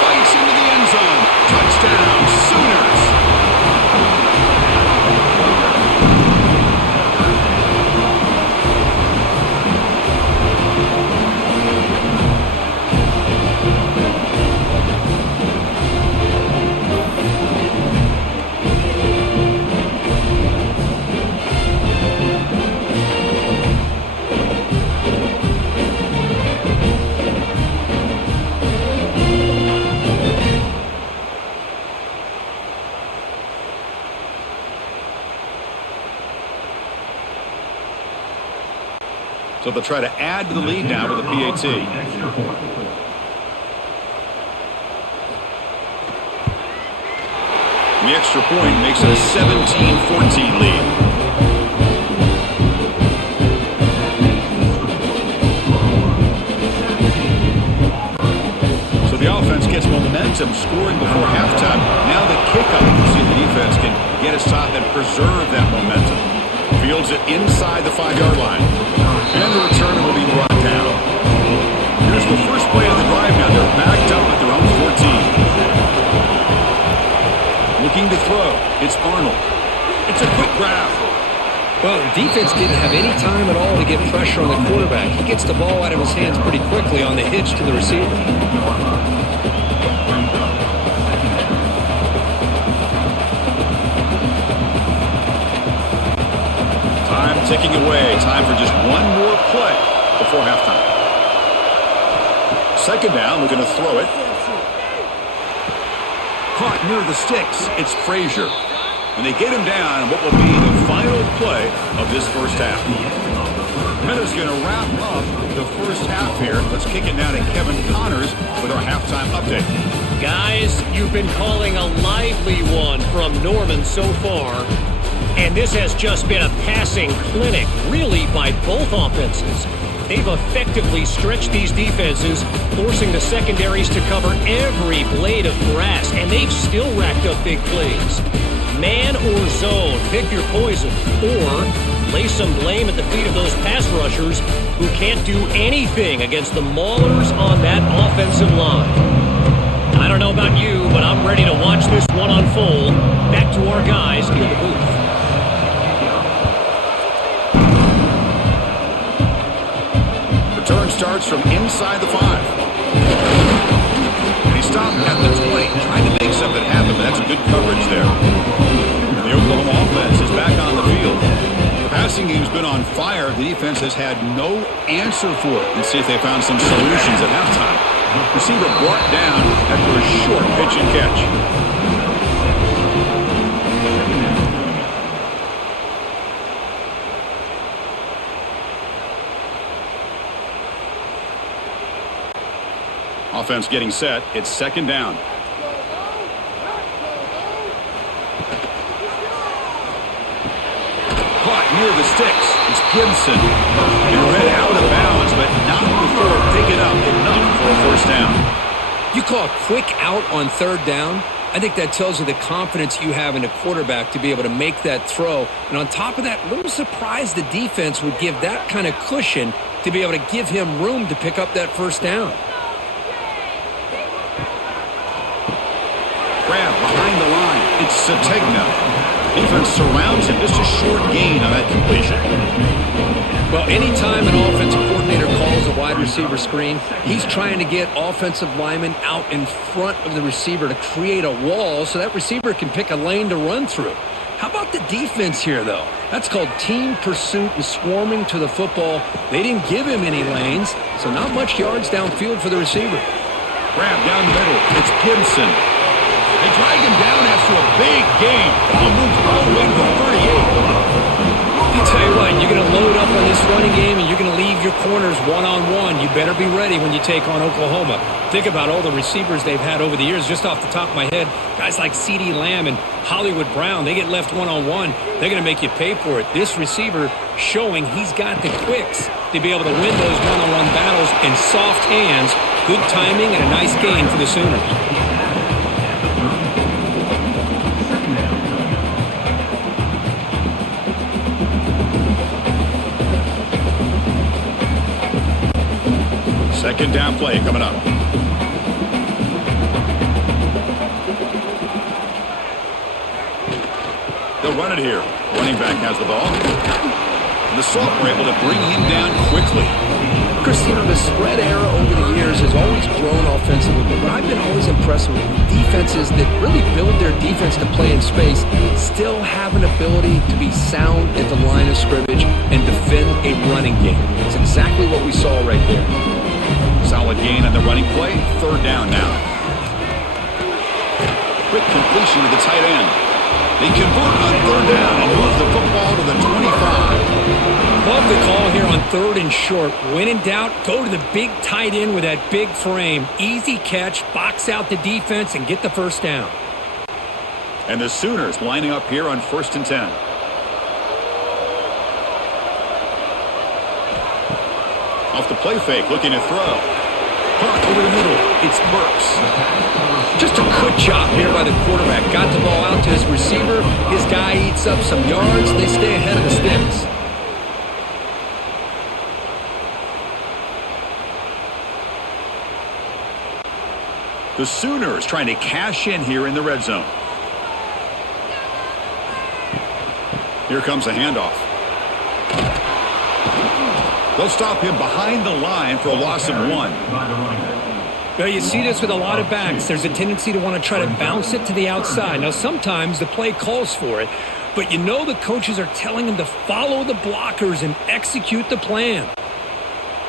Fights into the end zone. Touchdown, Sooners. So they'll try to add to the lead now with a PAT. And the extra point makes it a 17-14 lead. So the offense gets momentum, scoring before halftime. Now the kickoff. You can see the defense can get his top and preserve that momentum. Fields it inside the 5-yard line. And the return will be brought down. Here's the first play of the drive now. They're backed up at their own 14. Looking to throw. It's Arnold. It's a quick grab. Well, the defense didn't have any time at all to get pressure on the quarterback. He gets the ball out of his hands pretty quickly on the hitch to the receiver. Ticking away. Time for just one more play before halftime. Second down. Looking to throw it. Caught near the sticks. It's Frazier. And they get him down. What will be the final play of this first half. Meadows going to wrap up the first half here. Let's kick it now to Kevin Connors with our halftime update. Guys, you've been calling a lively one from Norman so far. And this has just been a passing clinic, really, by both offenses. They've effectively stretched these defenses, forcing the secondaries to cover every blade of grass, and they've still racked up big plays. Man or zone, pick your poison, or lay some blame at the feet of those pass rushers who can't do anything against the maulers on that offensive line. I don't know about you, but I'm ready to watch this one unfold. Back to our guys in the booth. Return starts from inside the 5. And he stopped at the 20, trying to make something happen, but that's good coverage there. And the Oklahoma offense is back on the field. The passing game's been on fire. The defense has had no answer for it. Let's see if they found some solutions at halftime. Receiver brought down after a short pitch and catch. Offense getting set. It's second down. Caught near the sticks. It's Gibson. And read out of bounds, but not before picking up enough for a first down. You call a quick out on third down? I think that tells you the confidence you have in a quarterback to be able to make that throw. And on top of that, a little surprised the defense would give that kind of cushion to be able to give him room to pick up that first down. Grab behind the line. It's Sategna. Defense surrounds him. Just a short gain on that completion. Well, anytime an offensive coordinator calls a wide receiver screen, he's trying to get offensive linemen out in front of the receiver to create a wall so that receiver can pick a lane to run through. How about the defense here, though? That's called team pursuit and swarming to the football. They didn't give him any lanes, so not much yards downfield for the receiver. Grab down the middle. It's Gibson. They drag him down after a big gain. Ball moves all the way to the 38. I'll tell you what, you're going to load up on this running game and you're going to leave your corners one-on-one. You better be ready when you take on Oklahoma. Think about all the receivers they've had over the years. Just off the top of my head, guys like CeeDee Lamb and Hollywood Brown, they get left one-on-one. They're going to make you pay for it. This receiver showing he's got the quicks to be able to win those one-on-one battles in soft hands. Good timing and a nice gain for the Sooners. Second down play coming up. They'll run it here. Running back has the ball. And the Salt were able to bring him down quickly. Christina, the spread era over the years has always grown offensively, but I've been always impressed with defenses that really build their defense to play in space still have an ability to be sound at the line of scrimmage and defend a running game. It's exactly what we saw right there. Solid gain on the running play. Third down now. Quick completion to the tight end. They convert on third down and move the football to the 25. Love the call here on third and short. When in doubt, go to the big tight end with that big frame. Easy catch, box out the defense, and get the first down. And the Sooners lining up here on 1st and 10. Off the play fake, looking to throw. Caught over the middle. It's Burks. Just a good job here by the quarterback. Got the ball out to his receiver. His guy eats up some yards. They stay ahead of the sticks. The Sooners trying to cash in here in the red zone. Here comes a handoff. They'll stop him behind the line for a loss of 1. Well, you see this with a lot of backs. There's a tendency to want to try to bounce it to the outside. Now, sometimes the play calls for it, but you know the coaches are telling them to follow the blockers and execute the plan.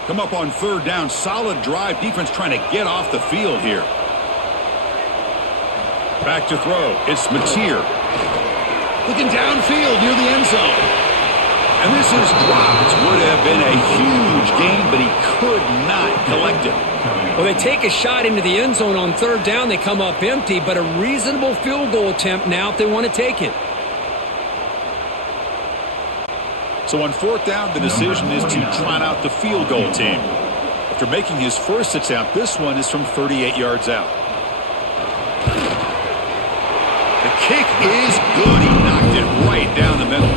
Come up on third down. Solid drive. Defense trying to get off the field here. Back to throw. It's Mateer. Looking downfield near the end zone. And this is dropped. Would have been a huge gain, but he could not collect it. Well, they take a shot into the end zone on third down. They come up empty, but a reasonable field goal attempt now if they want to take it. So on fourth down, the decision is to trot out the field goal team. After making his first attempt, this one is from 38 yards out. The kick is good. He knocked it right down the middle.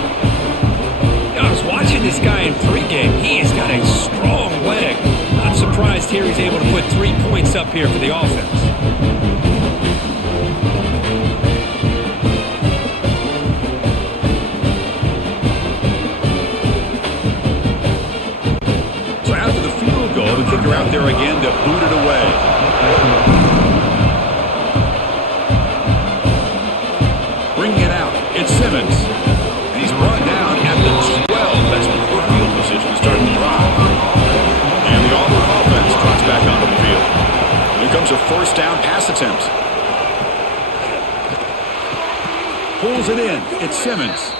I was watching this guy in pregame. He has got a strong leg. Not surprised here he's able to put 3 points up here for the offense. So after the field goal, the kicker out there again to boot it away. first down pass attempt. Pulls it in. It's Simmons.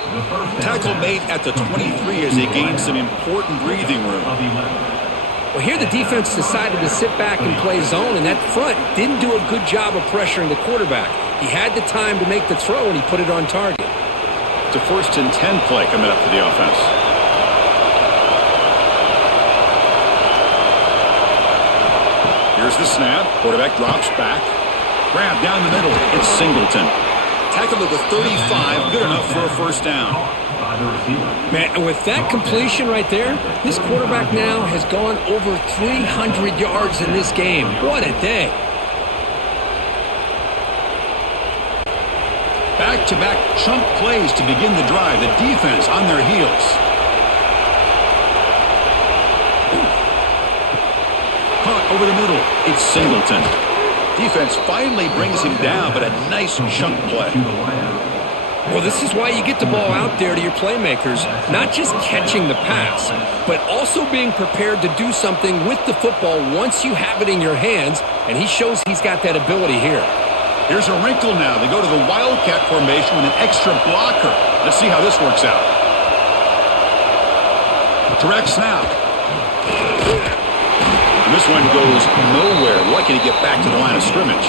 Tackle made at the 23 as they gain some important breathing room. Well, here the defense decided to sit back and play zone, and that front didn't do a good job of pressuring the quarterback. He had the time to make the throw, and he put it on target. It's a 1st and 10 play coming up for the offense. Here's the snap. Quarterback drops back. Grab down the middle. It's Singleton. Tackle to the 35. Good enough for a first down. Man, with that completion right there, this quarterback now has gone over 300 yards in this game. What a day. Back-to-back chunk plays to begin the drive. The defense on their heels. Caught over the middle. It's Singleton. Defense finally brings him down, but a nice chunk play. Well, this is why you get the ball out there to your playmakers, not just catching the pass, but also being prepared to do something with the football once you have it in your hands, and he shows he's got that ability here. Here's a wrinkle now. They go to the Wildcat formation with an extra blocker. Let's see how this works out. Direct snap. And this one goes nowhere. Lucky to get back to the line of scrimmage.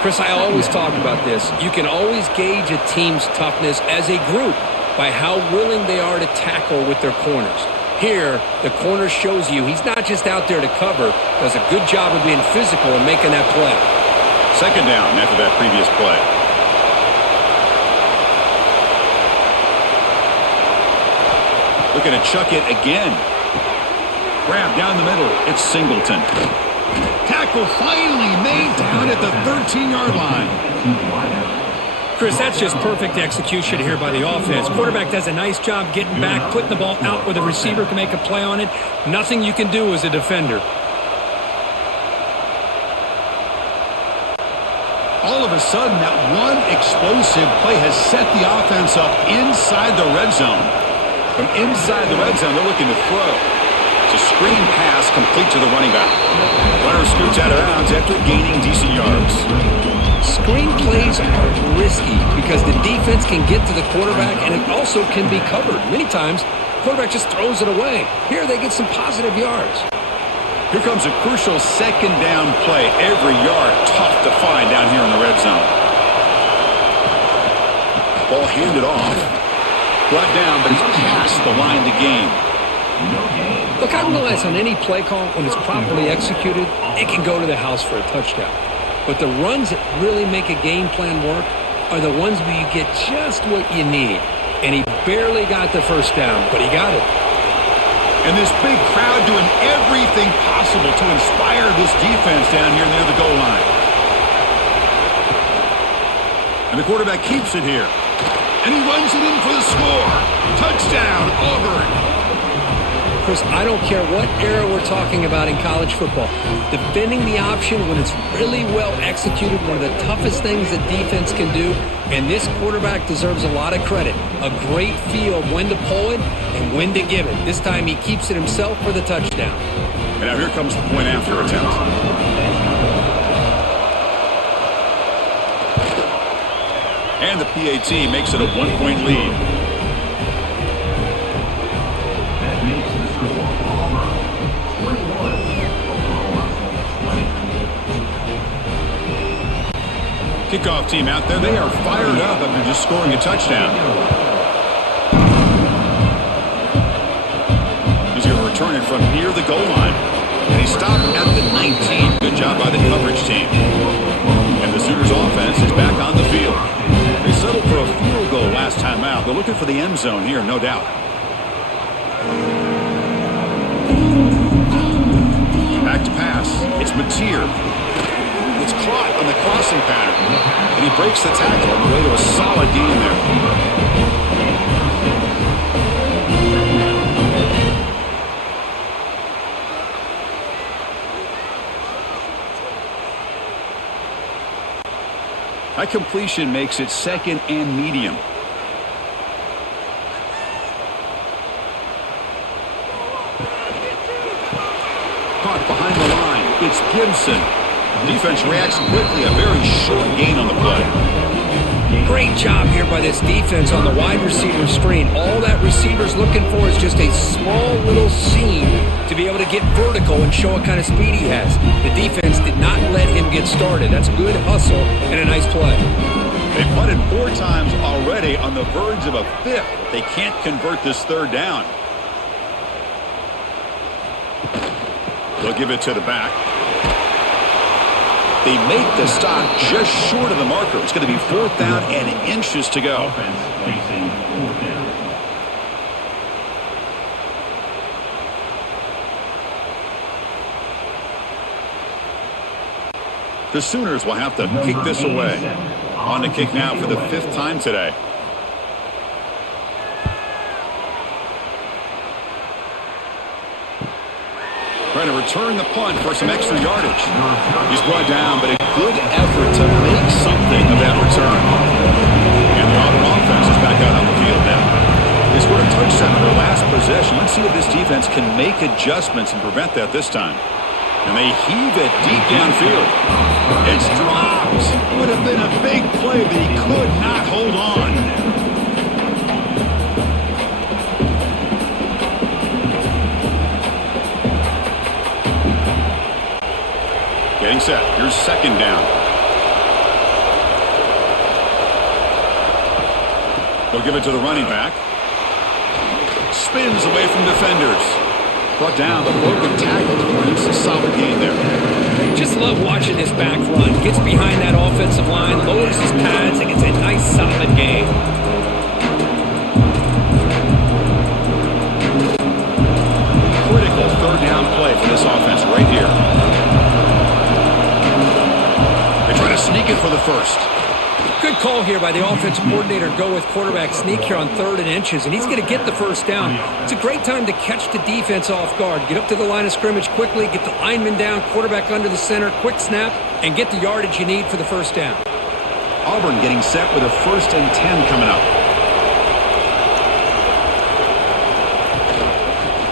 Chris, I always talk about this. You can always gauge a team's toughness as a group by how willing they are to tackle with their corners. Here, the corner shows you he's not just out there to cover, does a good job of being physical and making that play. Second down after that previous play. Looking to chuck it again. Grab down the middle. It's Singleton. Tackle finally made down at the 13-yard line. Chris, that's just perfect execution here by the offense. Quarterback does a nice job getting back, putting the ball out where the receiver can make a play on it. Nothing you can do as a defender. All of a sudden, that one explosive play has set the offense up inside the red zone. From inside the red zone, they're looking to throw. It's a screen pass complete to the running back. Runner scoots out of bounds after gaining decent yards. Screen plays are risky because the defense can get to the quarterback and it also can be covered. Many times, quarterback just throws it away. Here they get some positive yards. Here comes a crucial second down play. Every yard tough to find down here in the red zone. Ball handed off. Brought down, but he's past the line to gain. Look, I realize on any play call, when it's properly executed, it can go to the house for a touchdown. But the runs that really make a game plan work are the ones where you get just what you need. And he barely got the first down, but he got it. And this big crowd doing everything possible to inspire this defense down here near the goal line. And the quarterback keeps it here. And he runs it in for the score. Touchdown, Auburn. Chris, I don't care what era we're talking about in college football. Defending the option when it's really well executed, one of the toughest things that defense can do, and this quarterback deserves a lot of credit. A great feel of when to pull it and when to give it. This time he keeps it himself for the touchdown. And now here comes the point after attempt. And the PAT makes it a 1-point lead. Kickoff team out there, they are fired up after just scoring a touchdown. He's going to return it from near the goal line. And he stopped at the 19. Good job by the coverage team. And the Sooners offense is back on the field. They settled for a field goal last time out. They're looking for the end zone here, no doubt. Back to pass. It's Mateer. It's caught on the crossing pattern. And he breaks the tackle on the way to a solid gain there. That completion makes it second and medium. Caught behind the line. It's Gibson. Defense reacts quickly, a very short gain on the play. Great job here by this defense on the wide receiver screen. All that receiver's looking for is just a small little seam to be able to get vertical and show what kind of speed he has. The defense did not let him get started. That's good hustle and a nice play. They punted 4 times already, on the verge of a 5th. They can't convert this 3rd down. They'll give it to the back. They make the stop just short of the marker. It's going to be 4th down and inches to go. Offense facing 4th down. The Sooners will have to kick this away. On to kick now for the 5th time today. Trying to return the punt for some extra yardage. He's brought down, but a good effort to make something of that return. And the Auburn offense is back out on the field now. They scored a touchdown on their last possession. Let's see if this defense can make adjustments and prevent that this time. And they heave it deep downfield. It's dropped. Would have been a big play, but he could not hold on. Getting set. Here's 2nd down. They'll give it to the running back. Spins away from defenders. Brought down, the broken tackle. It's a solid gain there. Just love watching this back run. Gets behind that offensive line, lowers his pads, and gets a nice solid gain. Critical 3rd down play for this offense right here. They try to sneak it for the 1st. Good call here by the offensive coordinator. Go with quarterback sneak here on 3rd and inches, and he's going to get the 1st down. It's a great time to catch the defense off guard. Get up to the line of scrimmage quickly, get the lineman down, quarterback under the center, quick snap, and get the yardage you need for the 1st down. Auburn getting set with a 1st and 10 coming up.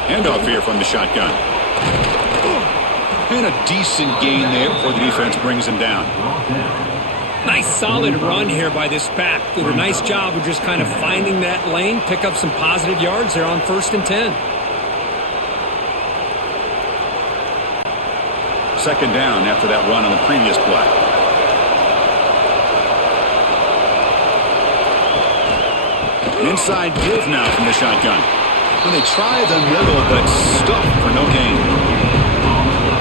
Handoff here from the shotgun. And a decent gain there before the defense brings him down. Nice solid run here by this back. Did a nice job of just kind of finding that lane, pick up some positive yards there on 1st and 10. 2nd down after that run on the previous play. An inside give now from the shotgun. When they try the middle, but stuffed for no gain.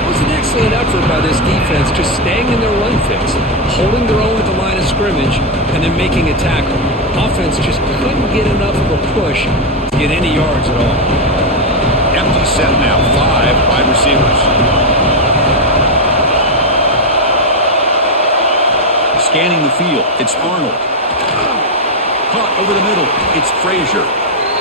It was an excellent effort by this defense, just staying in their run fix, holding their own at the line of scrimmage, and then making a tackle. Offense just couldn't get enough of a push to get any yards at all. Empty set now, 5 wide receivers. Scanning the field, it's Arnold. Caught over the middle, it's Frazier.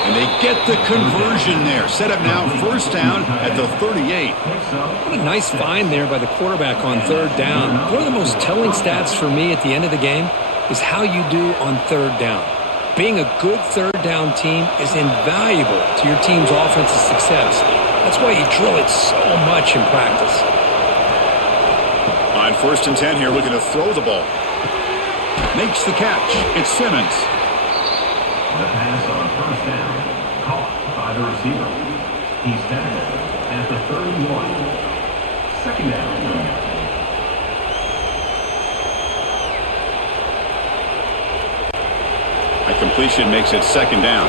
And they get the conversion there. Set up now, 1st down at the 38. What a nice find there by the quarterback on 3rd down. One of the most telling stats for me at the end of the game is how you do on 3rd down. Being a good 3rd down team is invaluable to your team's offensive success. That's why you drill it so much in practice. On 1st and 10 here, looking to throw the ball. Makes the catch. It's Simmons. The pass on 1st down, caught by the receiver. He's tackled at the 31. 2nd down. A completion makes it 2nd down.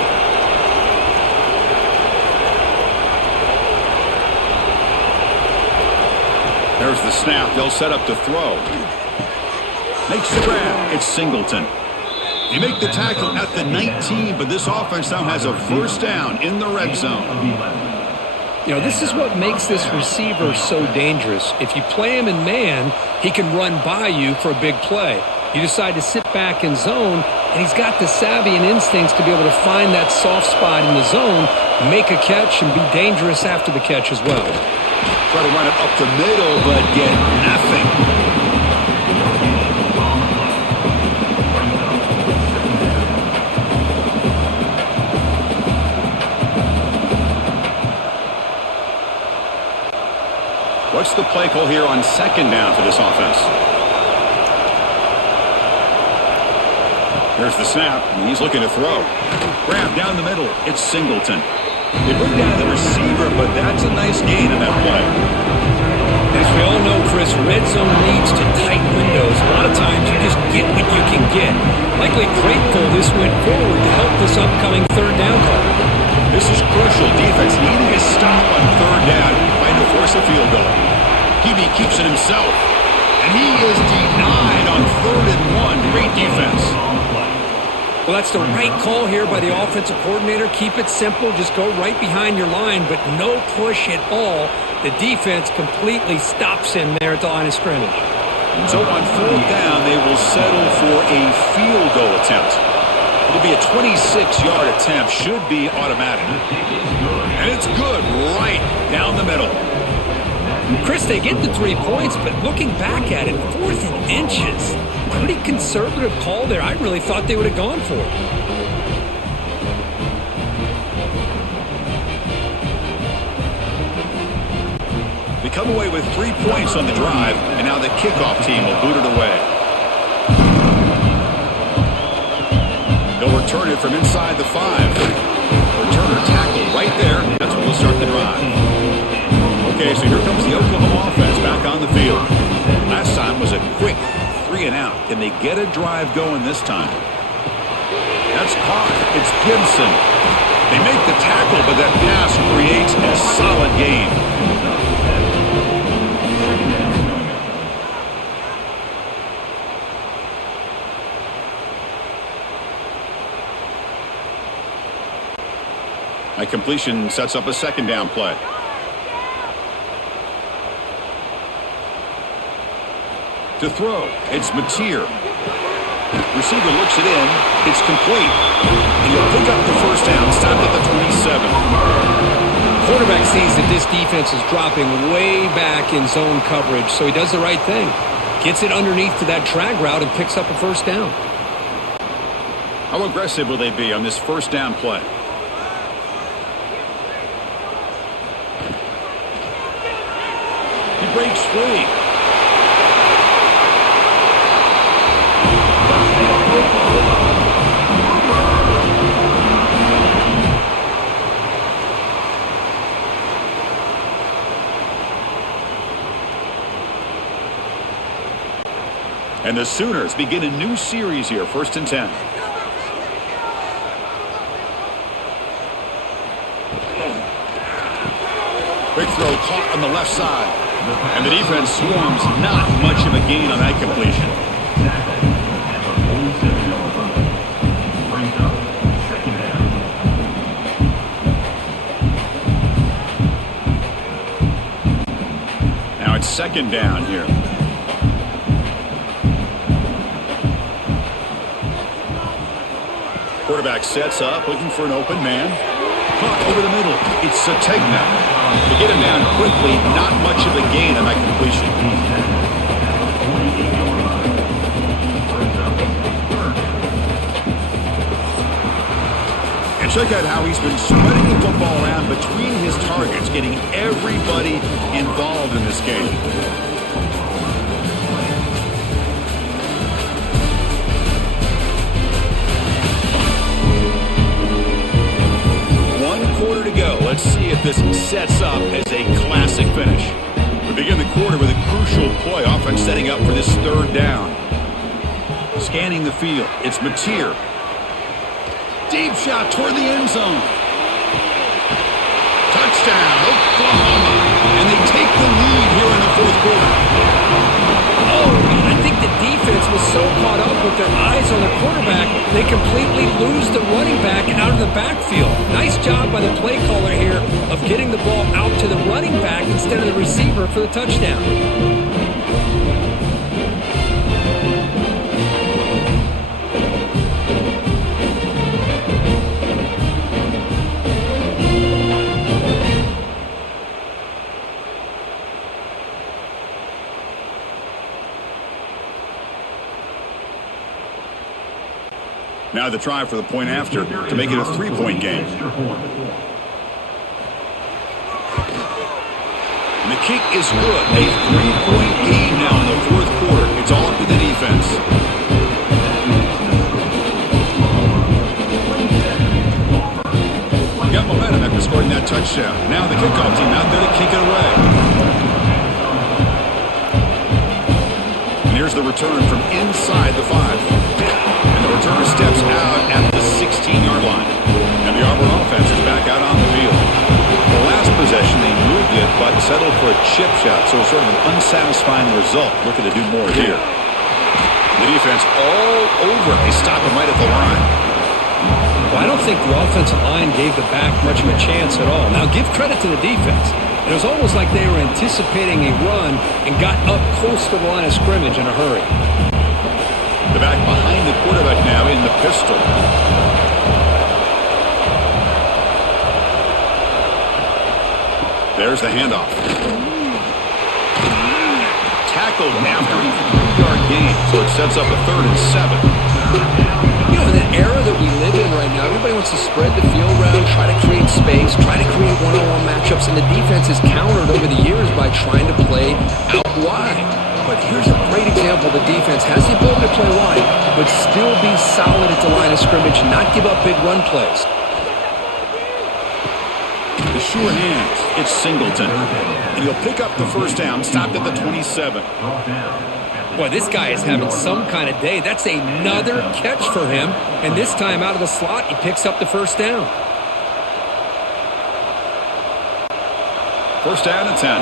There's the snap. They'll set up to throw. Makes the grab. It's Singleton. They make the tackle at the 19, but this offense now has a 1st down in the red zone. You know, this is what makes this receiver so dangerous. If you play him in man, he can run by you for a big play. You decide to sit back in zone, and he's got the savvy and instincts to be able to find that soft spot in the zone, make a catch, and be dangerous after the catch as well. Try to run it up the middle, but get nothing. What's the play call here on second down for this offense? Here's the snap. He's looking to throw. Grab down the middle. It's Singleton. They bring down the receiver, but that's a nice gain in that play. As we all know, Chris, red zone leads to tight windows. A lot of times you just get what you can get. Likely grateful this went forward to help this upcoming third down call. This is crucial. Defense needing a stop on third down, trying to force a field goal. Hebe keeps it himself. And he is denied on 3rd and 1. Great defense. Well, that's the right call here by the offensive coordinator. Keep it simple. Just go right behind your line, but no push at all. The defense completely stops him there at the line of scrimmage. So on 4th down, they will settle for a field goal attempt. It'll be a 26-yard attempt. Should be automatic. And it's good right down the middle. Chris, they get the 3 points, but looking back at it, 4th and inches. Pretty conservative call there. I really thought they would have gone for it. They come away with 3 points on the drive, and now the kickoff team will boot it away. They'll return it from inside the 5. Returner tackle right there. That's what will start the drive. Okay, so here comes the Oklahoma offense back on the field. Last time was a quick 3 and out. Can they get a drive going this time? That's caught. It's Gibson. They make the tackle, but that pass creates a solid gain. A completion sets up a 2nd down play. To throw, it's Mateer. Receiver looks it in. It's complete. And he'll pick up the 1st down. Stop at the 27. Quarterback sees that this defense is dropping way back in zone coverage, so he does the right thing. Gets it underneath to that drag route and picks up a 1st down. How aggressive will they be on this 1st down play? He breaks free. And the Sooners begin a new series here, 1st and 10. Quick throw caught on the left side. And the defense swarms. Not much of a gain on that completion. Now it's 2nd down here. Quarterback sets up, looking for an open man. Caught over the middle. It's Sategna. To get him down quickly, not much of a gain on that completion. And check out how he's been spreading the football around between his targets, getting everybody involved in this game. Quarter to go. Let's see if this sets up as a classic finish. We begin the quarter with a crucial play. Offense setting up for this 3rd down. Scanning the field. It's Mateer. Deep shot toward the end zone. Touchdown, Oklahoma. And they take the lead here in the 4th quarter. Oh, man, I think the defense was so caught up with their eyes on the quarterback, they completely lose the running back out of the backfield. Nice job by the play caller here of getting the ball out to the running back instead of the receiver for the touchdown. Now the try for the point after to make it a 3-point game. And the kick is good. A 3-point game now in the fourth quarter. It's all up to the defense. Got momentum after scoring that touchdown. Now the kickoff team out there to kick it away. And here's the return from inside the 5. And the returner steps out at the 16-yard line. And the Auburn offense is back out on the field. The last possession, they moved it, but settled for a chip shot, so it's sort of an unsatisfying result. Looking to do more here. The defense all over. They stop him right at the line. Well, I don't think the offensive line gave the back much of a chance at all. Now, give credit to the defense. It was almost like they were anticipating a run and got up close to the line of scrimmage in a hurry. The back behind the quarterback now in the pistol. There's the handoff. Tackled after a 3-yard gain, so it sets up a 3rd and 7. You know, in the era that we live in right now, everybody wants to spread the field around, try to create space, try to create one-on-one matchups, and the defense is countered over the years by trying to play out wide. But here's a great example. The defense has the ability to play wide, but still be solid at the line of scrimmage, not give up big run plays. The sure hands. It's Singleton. And he'll pick up the first down, stopped at the 27. Boy, this guy is having some kind of day. That's another catch for him. And this time out of the slot, he picks up the first down. First down and 10.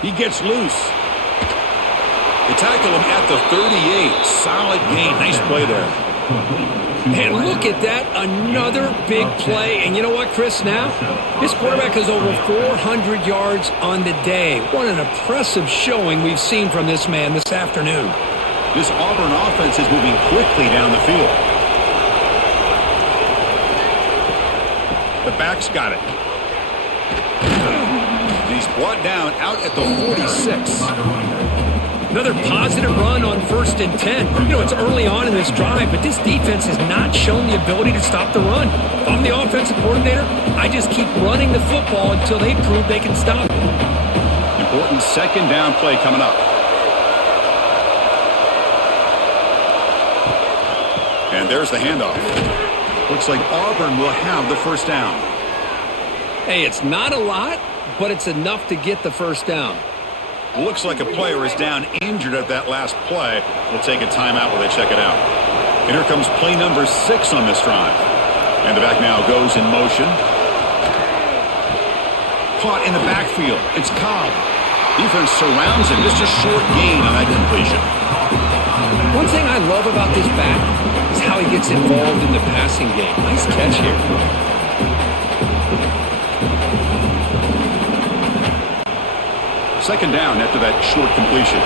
He gets loose. They tackle him at the 38. Solid gain. Nice play there. And look at that. Another big play. And you know what, Chris, now? This quarterback has over 400 yards on the day. What an impressive showing we've seen from this man this afternoon. This Auburn offense is moving quickly down the field. The back's got it. He's brought down out at the 46. Another positive run on 1st and 10. You know, it's early on in this drive, but this defense has not shown the ability to stop the run. If I'm the offensive coordinator, I just keep running the football until they prove they can stop it. Important second down play coming up. And there's the handoff. Looks like Auburn will have the first down. Hey, it's not a lot, but it's enough to get the first down. Looks like a player is down injured at that last play. We'll take a timeout while they check it out. And here comes play number 6 on this drive. And the back now goes in motion. Caught in the backfield. It's Cobb. Defense surrounds him. Just a short gain on that completion. One thing I love about this back is how he gets involved in the passing game. Nice catch here. Second down after that short completion.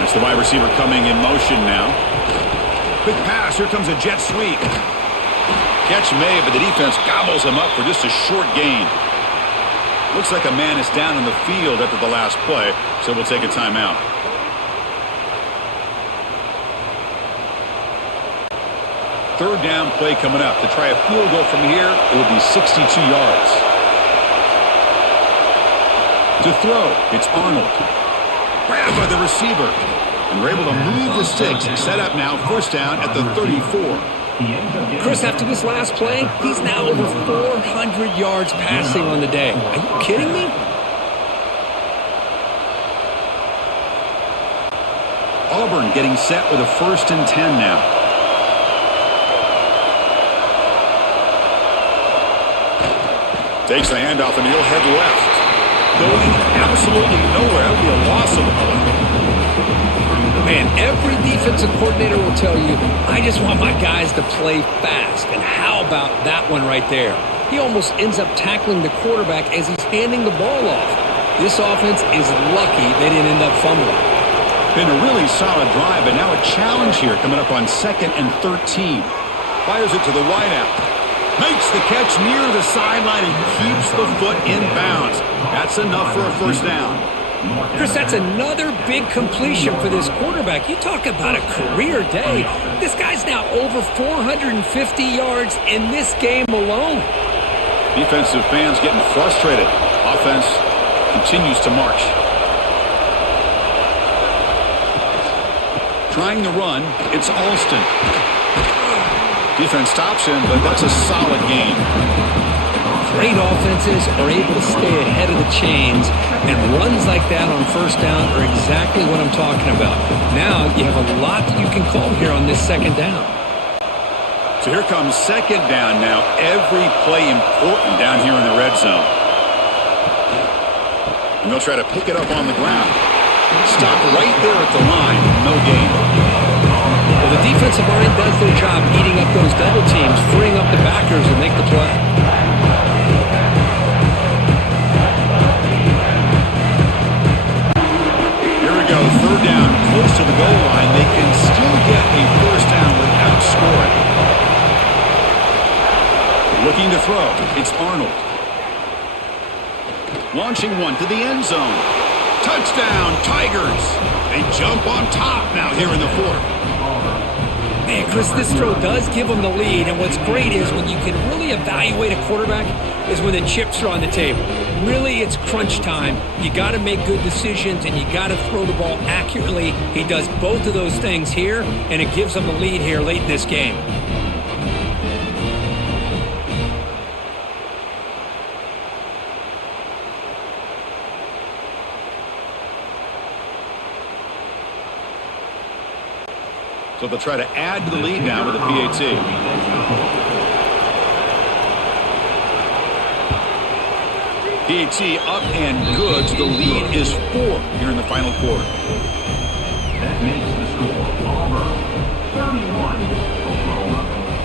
It's the wide receiver coming in motion now. Quick pass. Here comes a jet sweep. Catch made, but the defense gobbles him up for just a short gain. Looks like a man is down on the field after the last play, so we'll take a timeout. Third down play coming up. To try a field goal from here, it would be 62 yards. To throw, it's Arnold. Grabbed by the receiver. And we're able to move the sticks. Set up now, first down at the 34. Chris, after this last play, he's now over 400 yards passing on the day. Are you kidding me? Auburn getting set with a 1st and 10 now. Takes the handoff and he'll head left. Going absolutely nowhere. That would be a loss of the ball. Man, every defensive coordinator will tell you, I just want my guys to play fast. And how about that one right there? He almost ends up tackling the quarterback as he's handing the ball off. This offense is lucky they didn't end up fumbling. Been a really solid drive, but now a challenge here coming up on 2nd and 13. Fires it to the wideout. Makes the catch near the sideline and keeps the foot in bounds. That's enough for a first down. Chris, that's another big completion for this quarterback. You talk about a career day. This guy's now over 450 yards in this game alone. Defensive fans getting frustrated. Offense continues to march. Trying to run, it's Alston. Defense stops him, but that's a solid gain. Great offenses are able to stay ahead of the chains, and runs like that on first down are exactly what I'm talking about. Now you have a lot that you can call here on this second down. So here comes second down now. Every play important down here in the red zone. And they'll try to pick it up on the ground. Stop right there at the line. No gain. Well, the defensive line does their job eating up those double teams, freeing up the backers to make the play. Here we go. Third down, close to the goal line. They can still get a first down without scoring. Looking to throw. It's Arnold. Launching one to the end zone. Touchdown, Tigers. They jump on top now here in the fourth. Man, Chris, this throw does give them the lead, and what's great is when you can really evaluate a quarterback is when the chips are on the table. Really, it's crunch time. You got to make good decisions, and you got to throw the ball accurately. He does both of those things here, and it gives them the lead here late in this game. So they'll try to add to the lead now with a PAT. PAT up and good. So the lead is 4 here in the final quarter. That makes the score Auburn 31, Oklahoma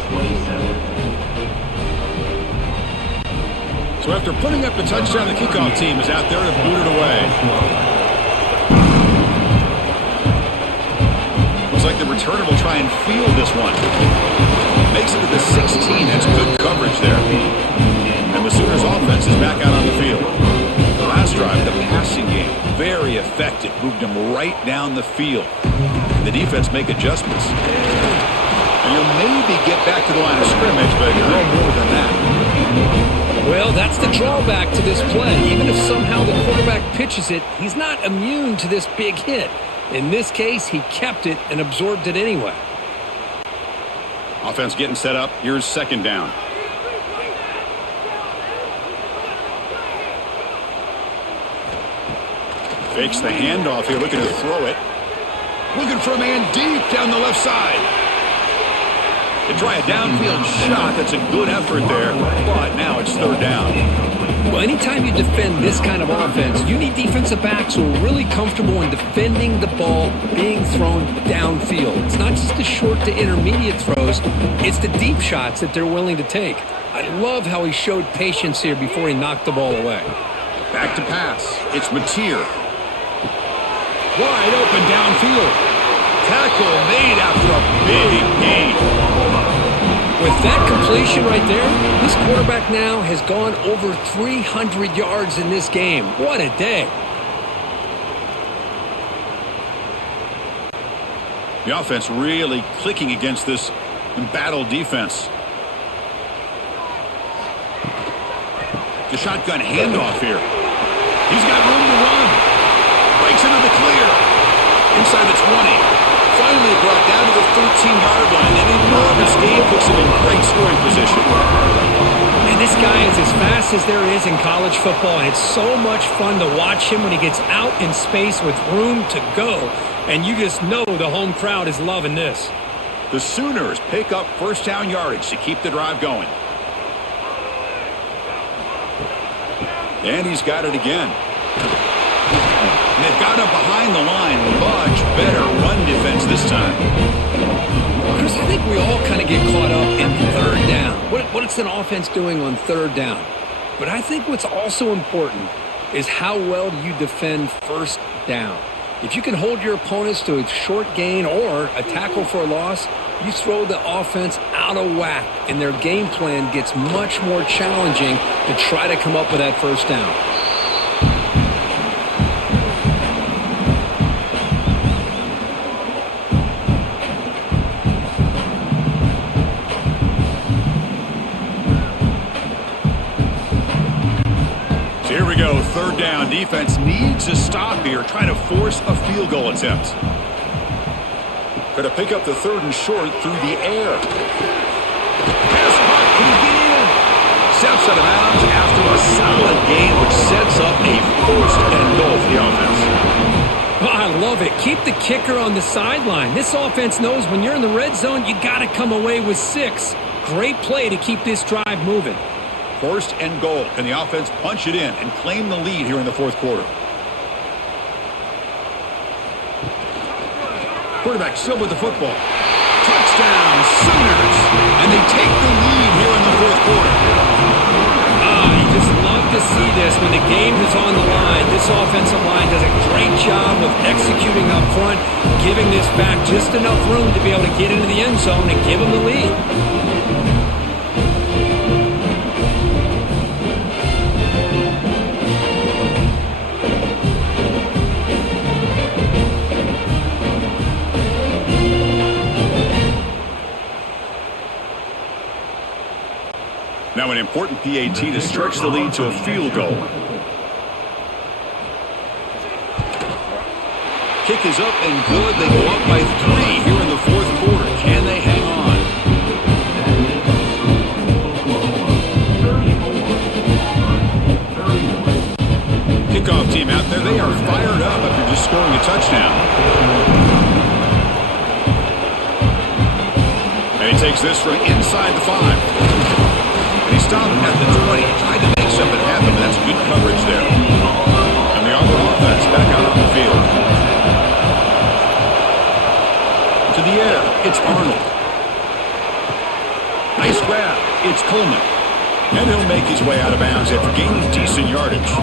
27. So after putting up the touchdown, the kickoff team is out there to boot it away. Looks like the returner will try and field this one. Makes it to the 16. That's good coverage there. And the Sooners offense is back out on the field. The last drive, the passing game, very effective. Moved them right down the field. And the defense make adjustments. And you'll maybe get back to the line of scrimmage, but no more than that. Well, that's the drawback to this play. Even if somehow the quarterback pitches it, he's not immune to this big hit. In this case, he kept it and absorbed it anyway. Offense getting set up. Here's second down. Fakes the handoff here, looking to throw it. Looking for a man deep down the left side. They try a downfield shot. That's a good effort there, but now it's third down. Well, anytime you defend this kind of offense, you need defensive backs who are really comfortable in defending the ball being thrown downfield. It's not just the short to intermediate throws, it's the deep shots that they're willing to take. I love how he showed patience here before he knocked the ball away. Back to pass. It's Mateer. Wide open downfield. Tackle made after a big gain. With that completion right there, this quarterback now has gone over 300 yards in this game. What a day. The offense really clicking against this embattled defense. The shotgun handoff here. He's got room to run. Breaks into the clear. Inside the 20. Finally brought down to the 13-yard line. An enormous gain puts him in great scoring position. And this guy is as fast as there is in college football, and it's so much fun to watch him when he gets out in space with room to go. And you just know the home crowd is loving this. The Sooners pick up first down yardage to keep the drive going. And he's got it again. And they've got him behind the line. Much better run defense this time. Chris, I think we all kind of get caught up in third down. What is an offense doing on third down? But I think what's also important is how well do you defend first down. If you can hold your opponents to a short gain or a tackle for a loss, you throw the offense out of whack, and their game plan gets much more challenging to try to come up with that first down. Here we go, third down. Defense needs to stop here, trying to force a field goal attempt. Going to pick up the third and short through the air. Pass caught, can he get in? Steps out of bounds after a solid gain, which sets up a first and goal for the offense. Oh, I love it. Keep the kicker on the sideline. This offense knows when you're in the red zone, you got to come away with 6. Great play to keep this drive moving. First and goal. Can the offense punch it in and claim the lead here in the fourth quarter? Quarterback still with the football. Touchdown, Sooners! And they take the lead here in the fourth quarter. You just love to see this when the game is on the line. This offensive line does a great job of executing up front, giving this back just enough room to be able to get into the end zone and give them the lead. Now an important PAT to stretch the lead to a field goal. Kick is up and good. They go up by 3 here in the fourth quarter. Can they hang on? Kickoff team out there. They are fired up after just scoring a touchdown. And he takes this from inside the 5. He stopped at the 20, tried to make something happen, but that's good coverage there. And the Auburn offense back out on the field. To the air, it's Arnold. Nice grab, it's Coleman. And he'll make his way out of bounds after gaining decent yardage.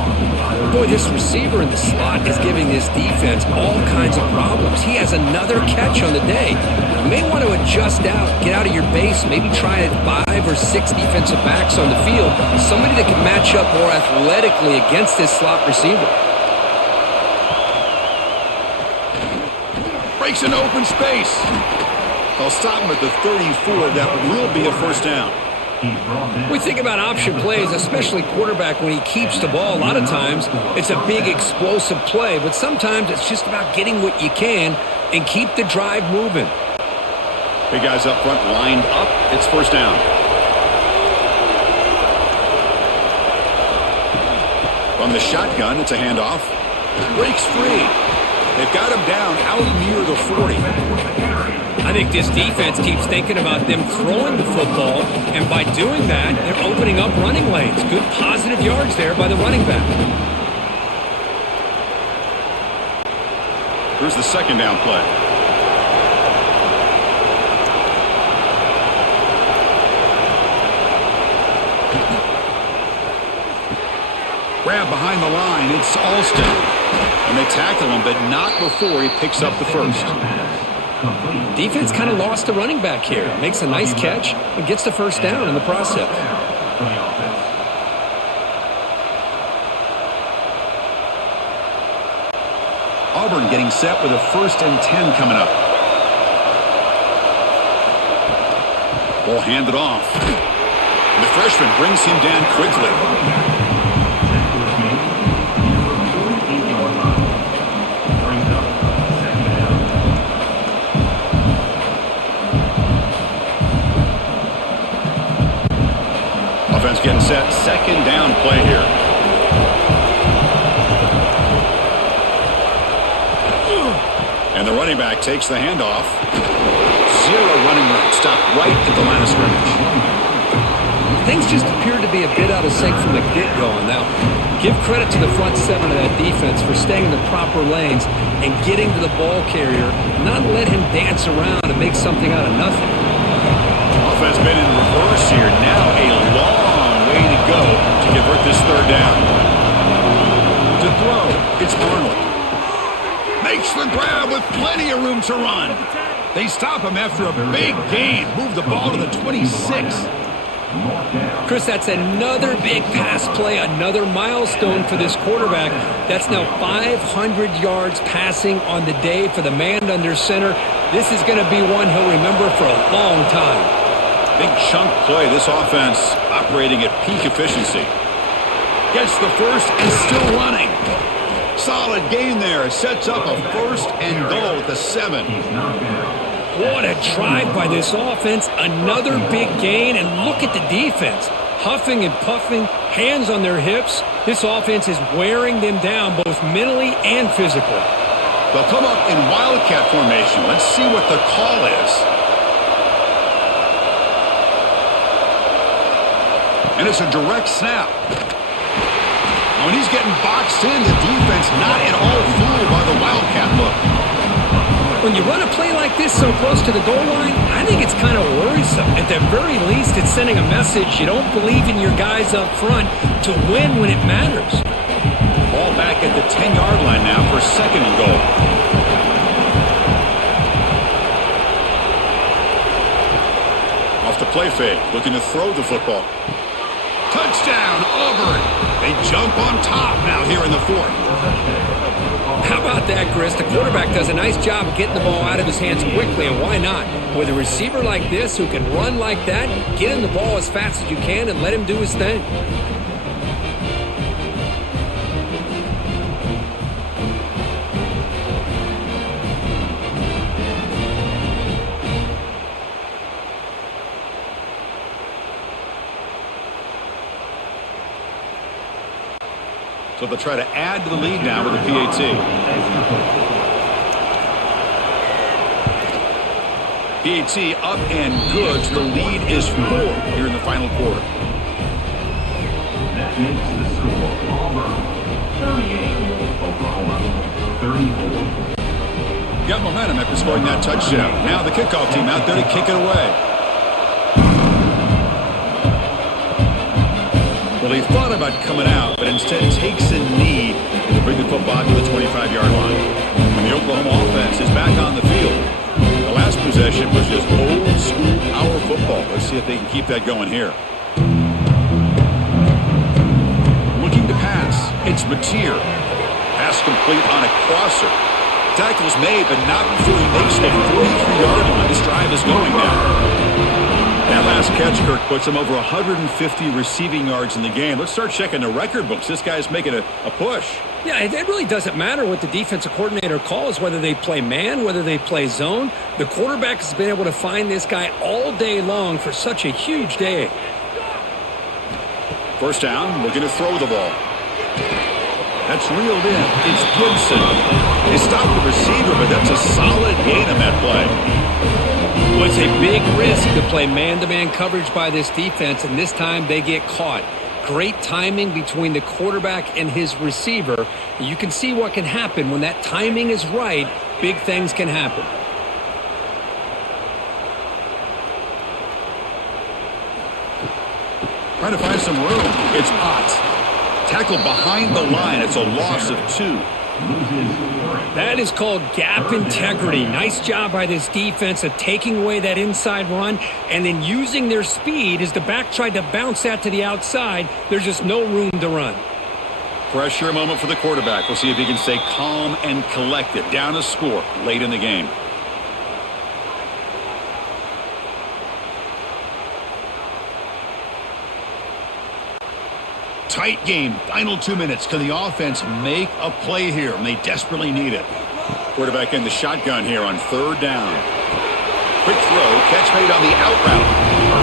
Boy, this receiver in the slot is giving this defense all kinds of problems. He has another catch on the day. You may want to adjust out, get out of your base, maybe try 5 or 6 defensive backs on the field. Somebody that can match up more athletically against this slot receiver. Breaks into open space. They'll stop him at the 34. That will be a first down. We think about option plays, especially quarterback when he keeps the ball. A lot of times it's a big explosive play, but sometimes it's just about getting what you can and keep the drive moving. Big guys up front lined up. It's first down. From the shotgun, it's a handoff. Breaks free. They've got him down out near the 40. I think this defense keeps thinking about them throwing the football, and by doing that, they're opening up running lanes. Good positive yards there by the running back. Here's the second down play. Grab behind the line, it's Alston. And they tackle him, but not before he picks up the first. Defense kind of lost the running back here. Makes a nice catch and gets the first down in the process. Auburn getting set with a 1st and 10 coming up. Ball handed off. And the freshman brings him down quickly. Offense getting set. Second down play here. And the running back takes the handoff. 0 running room. Stopped right at the line of scrimmage. Things just appeared to be a bit out of sync from the get-go on that one. Give credit to the front 7 of that defense for staying in the proper lanes and getting to the ball carrier, not let him dance around and make something out of nothing. Offense been in reverse here. Now a long way to go to convert this third down. To throw, it's Arnold. Makes room to run. They stop him after a big gain. Move the ball to the 26. Chris, that's another big pass play, another milestone for this quarterback. That's now 500 yards passing on the day for the man under center. This is going to be one he'll remember for a long time. Big chunk play. This offense operating at peak efficiency. Gets the first and still running. Solid gain there. Sets up a first and goal at the 7. What a drive by this offense. Another big gain, and look at the defense. Huffing and puffing, hands on their hips. This offense is wearing them down both mentally and physically. They'll come up in Wildcat formation. Let's see what the call is. And it's a direct snap. When he's getting boxed in, the defense not at all fooled by the Wildcat look. When you run a play like this so close to the goal line, I think it's kind of worrisome. At the very least, it's sending a message you don't believe in your guys up front to win when it matters. Ball back at the 10-yard line now for second and goal. Off the play fake, looking to throw the football. Touchdown, Auburn. They jump on top now here in the 4th. How about that, Chris? The quarterback does a nice job of getting the ball out of his hands quickly, and why not? With a receiver like this who can run like that, get him the ball as fast as you can and let him do his thing. So they'll try to add to the lead now with a PAT. PAT up and good. So the lead is 4 here in the final quarter. That makes the score Auburn 38, Oklahoma 34. Got momentum after scoring that touchdown. Now the kickoff team out there to kick it away. Well, he thought about coming out, but instead takes a knee to bring the football to the 25-yard line. And the Oklahoma offense is back on the field. The last possession was just old-school power football. Let's see if they can keep that going here. Looking to pass. It's Mateer. Pass complete on a crosser. Tackle's made, but not before he makes the 43-yard line. This drive is going now. That last catch, Kirk, puts him over 150 receiving yards in the game. Let's start checking the record books. This guy's making a push. Yeah, it really doesn't matter what the defensive coordinator calls, whether they play man, whether they play zone. The quarterback has been able to find this guy all day long for such a huge day. First down, looking to throw the ball. That's reeled in. It's Gibson. They stopped the receiver, but that's a solid gain on that play. Well, it's a big risk to play man-to-man coverage by this defense, and this time they get caught. Great timing between the quarterback and his receiver. You can see what can happen when that timing is right. Big things can happen. Trying to find some room. It's Ott. Tackled behind the line. It's a loss of 2. That is called gap integrity. Nice job by this defense of taking away that inside run and then using their speed as the back tried to bounce that to the outside. There's just no room to run. Pressure moment for the quarterback. We'll see if he can stay calm and collected. Down a score late in the game. Tight game. Final 2 minutes. Can the offense make a play here? And they desperately need it. Quarterback in the shotgun here on 3rd down. Quick throw. Catch made on the out route.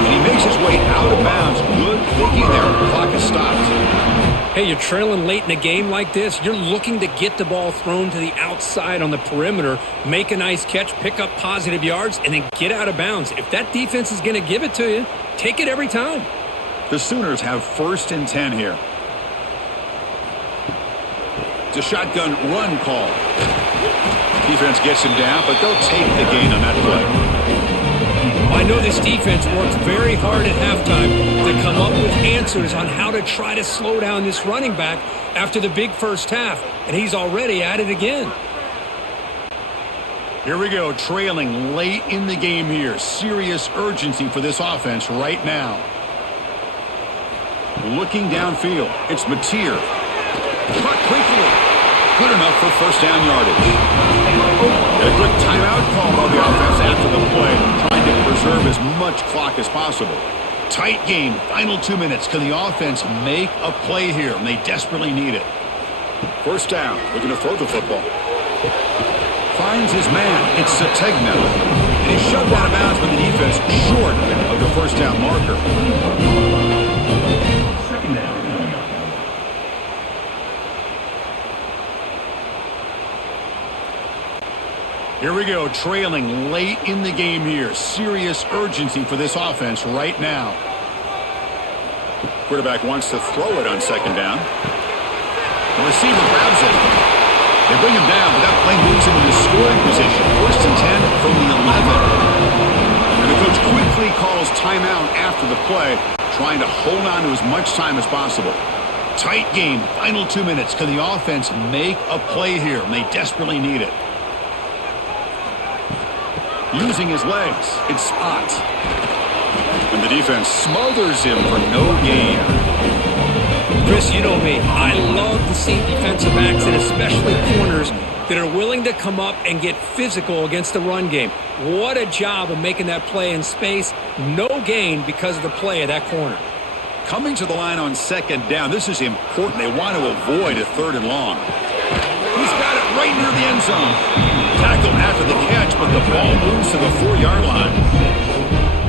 And he makes his way out of bounds. Good thinking there. The clock is stopped. Hey, you're trailing late in a game like this. You're looking to get the ball thrown to the outside on the perimeter, make a nice catch, pick up positive yards, and then get out of bounds. If that defense is going to give it to you, take it every time. The Sooners have 1st and 10 here. It's a shotgun run call. Defense gets him down, but they'll take the gain on that play. I know this defense worked very hard at halftime to come up with answers on how to try to slow down this running back after the big first half, and he's already at it again. Here we go, trailing late in the game here. Serious urgency for this offense right now. Looking downfield, it's Mateer. Cut quickly. Good enough for first down yardage. Got a quick timeout call by the offense after the play, trying to preserve as much clock as possible. Tight game, final 2 minutes. Can the offense make a play here? And they desperately need it. First down, looking to throw the football. Finds his man. It's Sategna. And he's shoved out of bounds with the defense short of the first down marker. Second down. Here we go, trailing late in the game here. Serious urgency for this offense right now. Quarterback wants to throw it on second down. The receiver grabs it. They bring him down, but that play moves him into scoring position. First and 10 from the 11. And the coach quickly calls timeout after the play, trying to hold on to as much time as possible. Tight game, final 2 minutes. Can the offense make a play here? And they desperately need it. Using his legs, it's Spot. And the defense smothers him for no gain. Chris, you know me. I love to see defensive backs and especially corners that are willing to come up and get physical against the run game. What a job of making that play in space. No gain because of the play of that corner. Coming to the line on second down, this is important. They want to avoid a third and long. He's got it right near the end zone. Tackle after the catch, but the ball moves to the 4-yard line.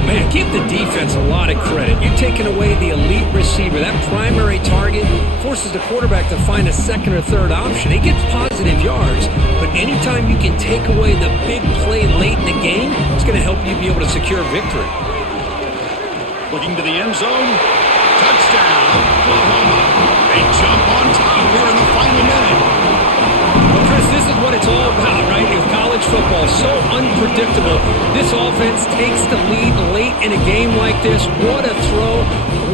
Man, give the defense a lot of credit. You're taking away the elite receiver. That primary target forces the quarterback to find a second or third option. He gets positive yards, but anytime you can take away the big play late in the game, it's going to help you be able to secure victory. Looking to the end zone. Touchdown, Oklahoma. They jump on top here in the final minute. Well, Chris, this is what it's all about, right? With college football, so unpredictable. This offense takes the lead late in a game like this. What a throw,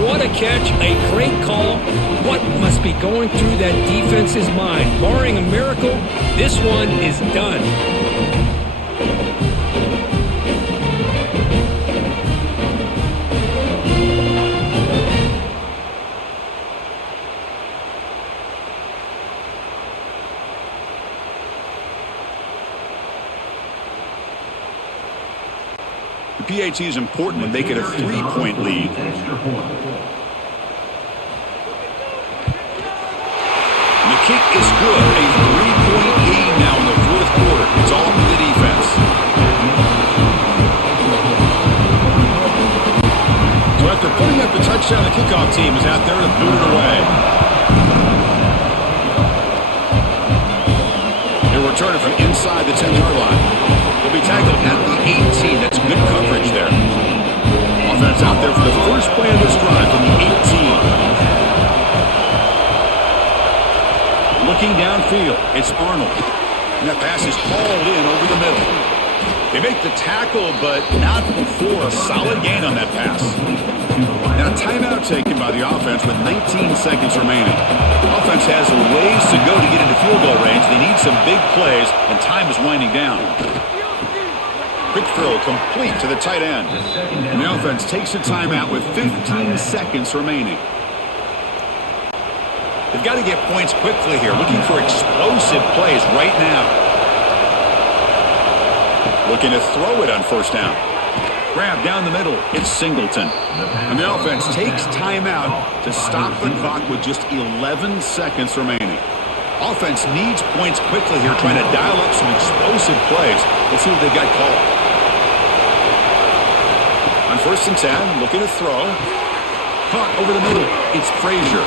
what a catch, a great call. What must be going through that defense's mind? Barring a miracle, this one is done. PAT is important when they get a 3-point lead. Extra point. And the kick is good. A 3-point lead now in the fourth quarter. It's all for the defense. So after putting up the touchdown, the kickoff team is out there to boot it away. They'll return it from inside the 10-yard line. He'll be tackled at the 18. That's good coverage there. Offense out there for the first play of this drive from the 18. Looking downfield, it's Arnold. And that pass is hauled in over the middle. They make the tackle, but not before a solid gain on that pass. Now, timeout taken by the offense with 19 seconds remaining. Offense has a ways to go to get into field goal range. They need some big plays, and time is winding down. Quick throw complete to the tight end. And the offense takes a timeout with 15 seconds remaining. They've got to get points quickly here, looking for explosive plays right now. Looking to throw it on first down. Grab down the middle, it's Singleton. And the offense takes timeout to stop the clock with just 11 seconds remaining. Offense needs points quickly here, trying to dial up some explosive plays. Let's see what they've got called. On first and 10, looking to throw. Caught over the middle, it's Frazier.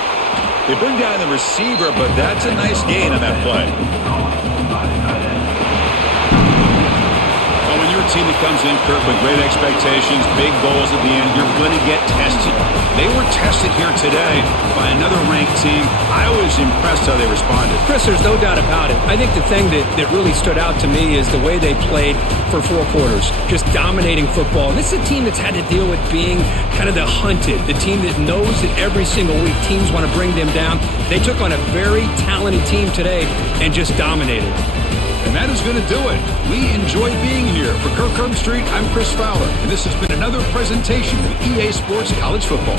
They bring down the receiver, but that's a nice gain on that play. Well, when you're a team that comes in, Kirk, with great expectations, big goals at the end, you're going to get tested. They were tested here today by another ranked team. I was impressed how they responded. Chris, there's no doubt about it. I think the thing that really stood out to me is the way they played for 4 quarters, just dominating football. And this is a team that's had to deal with being kind of the hunted, the team that knows that every single week teams want to bring them down. They took on a very talented team today and just dominated. And that is going to do it. We enjoy being here. For Kirk Street, I'm Chris Fowler, and this has been another presentation of EA Sports College Football.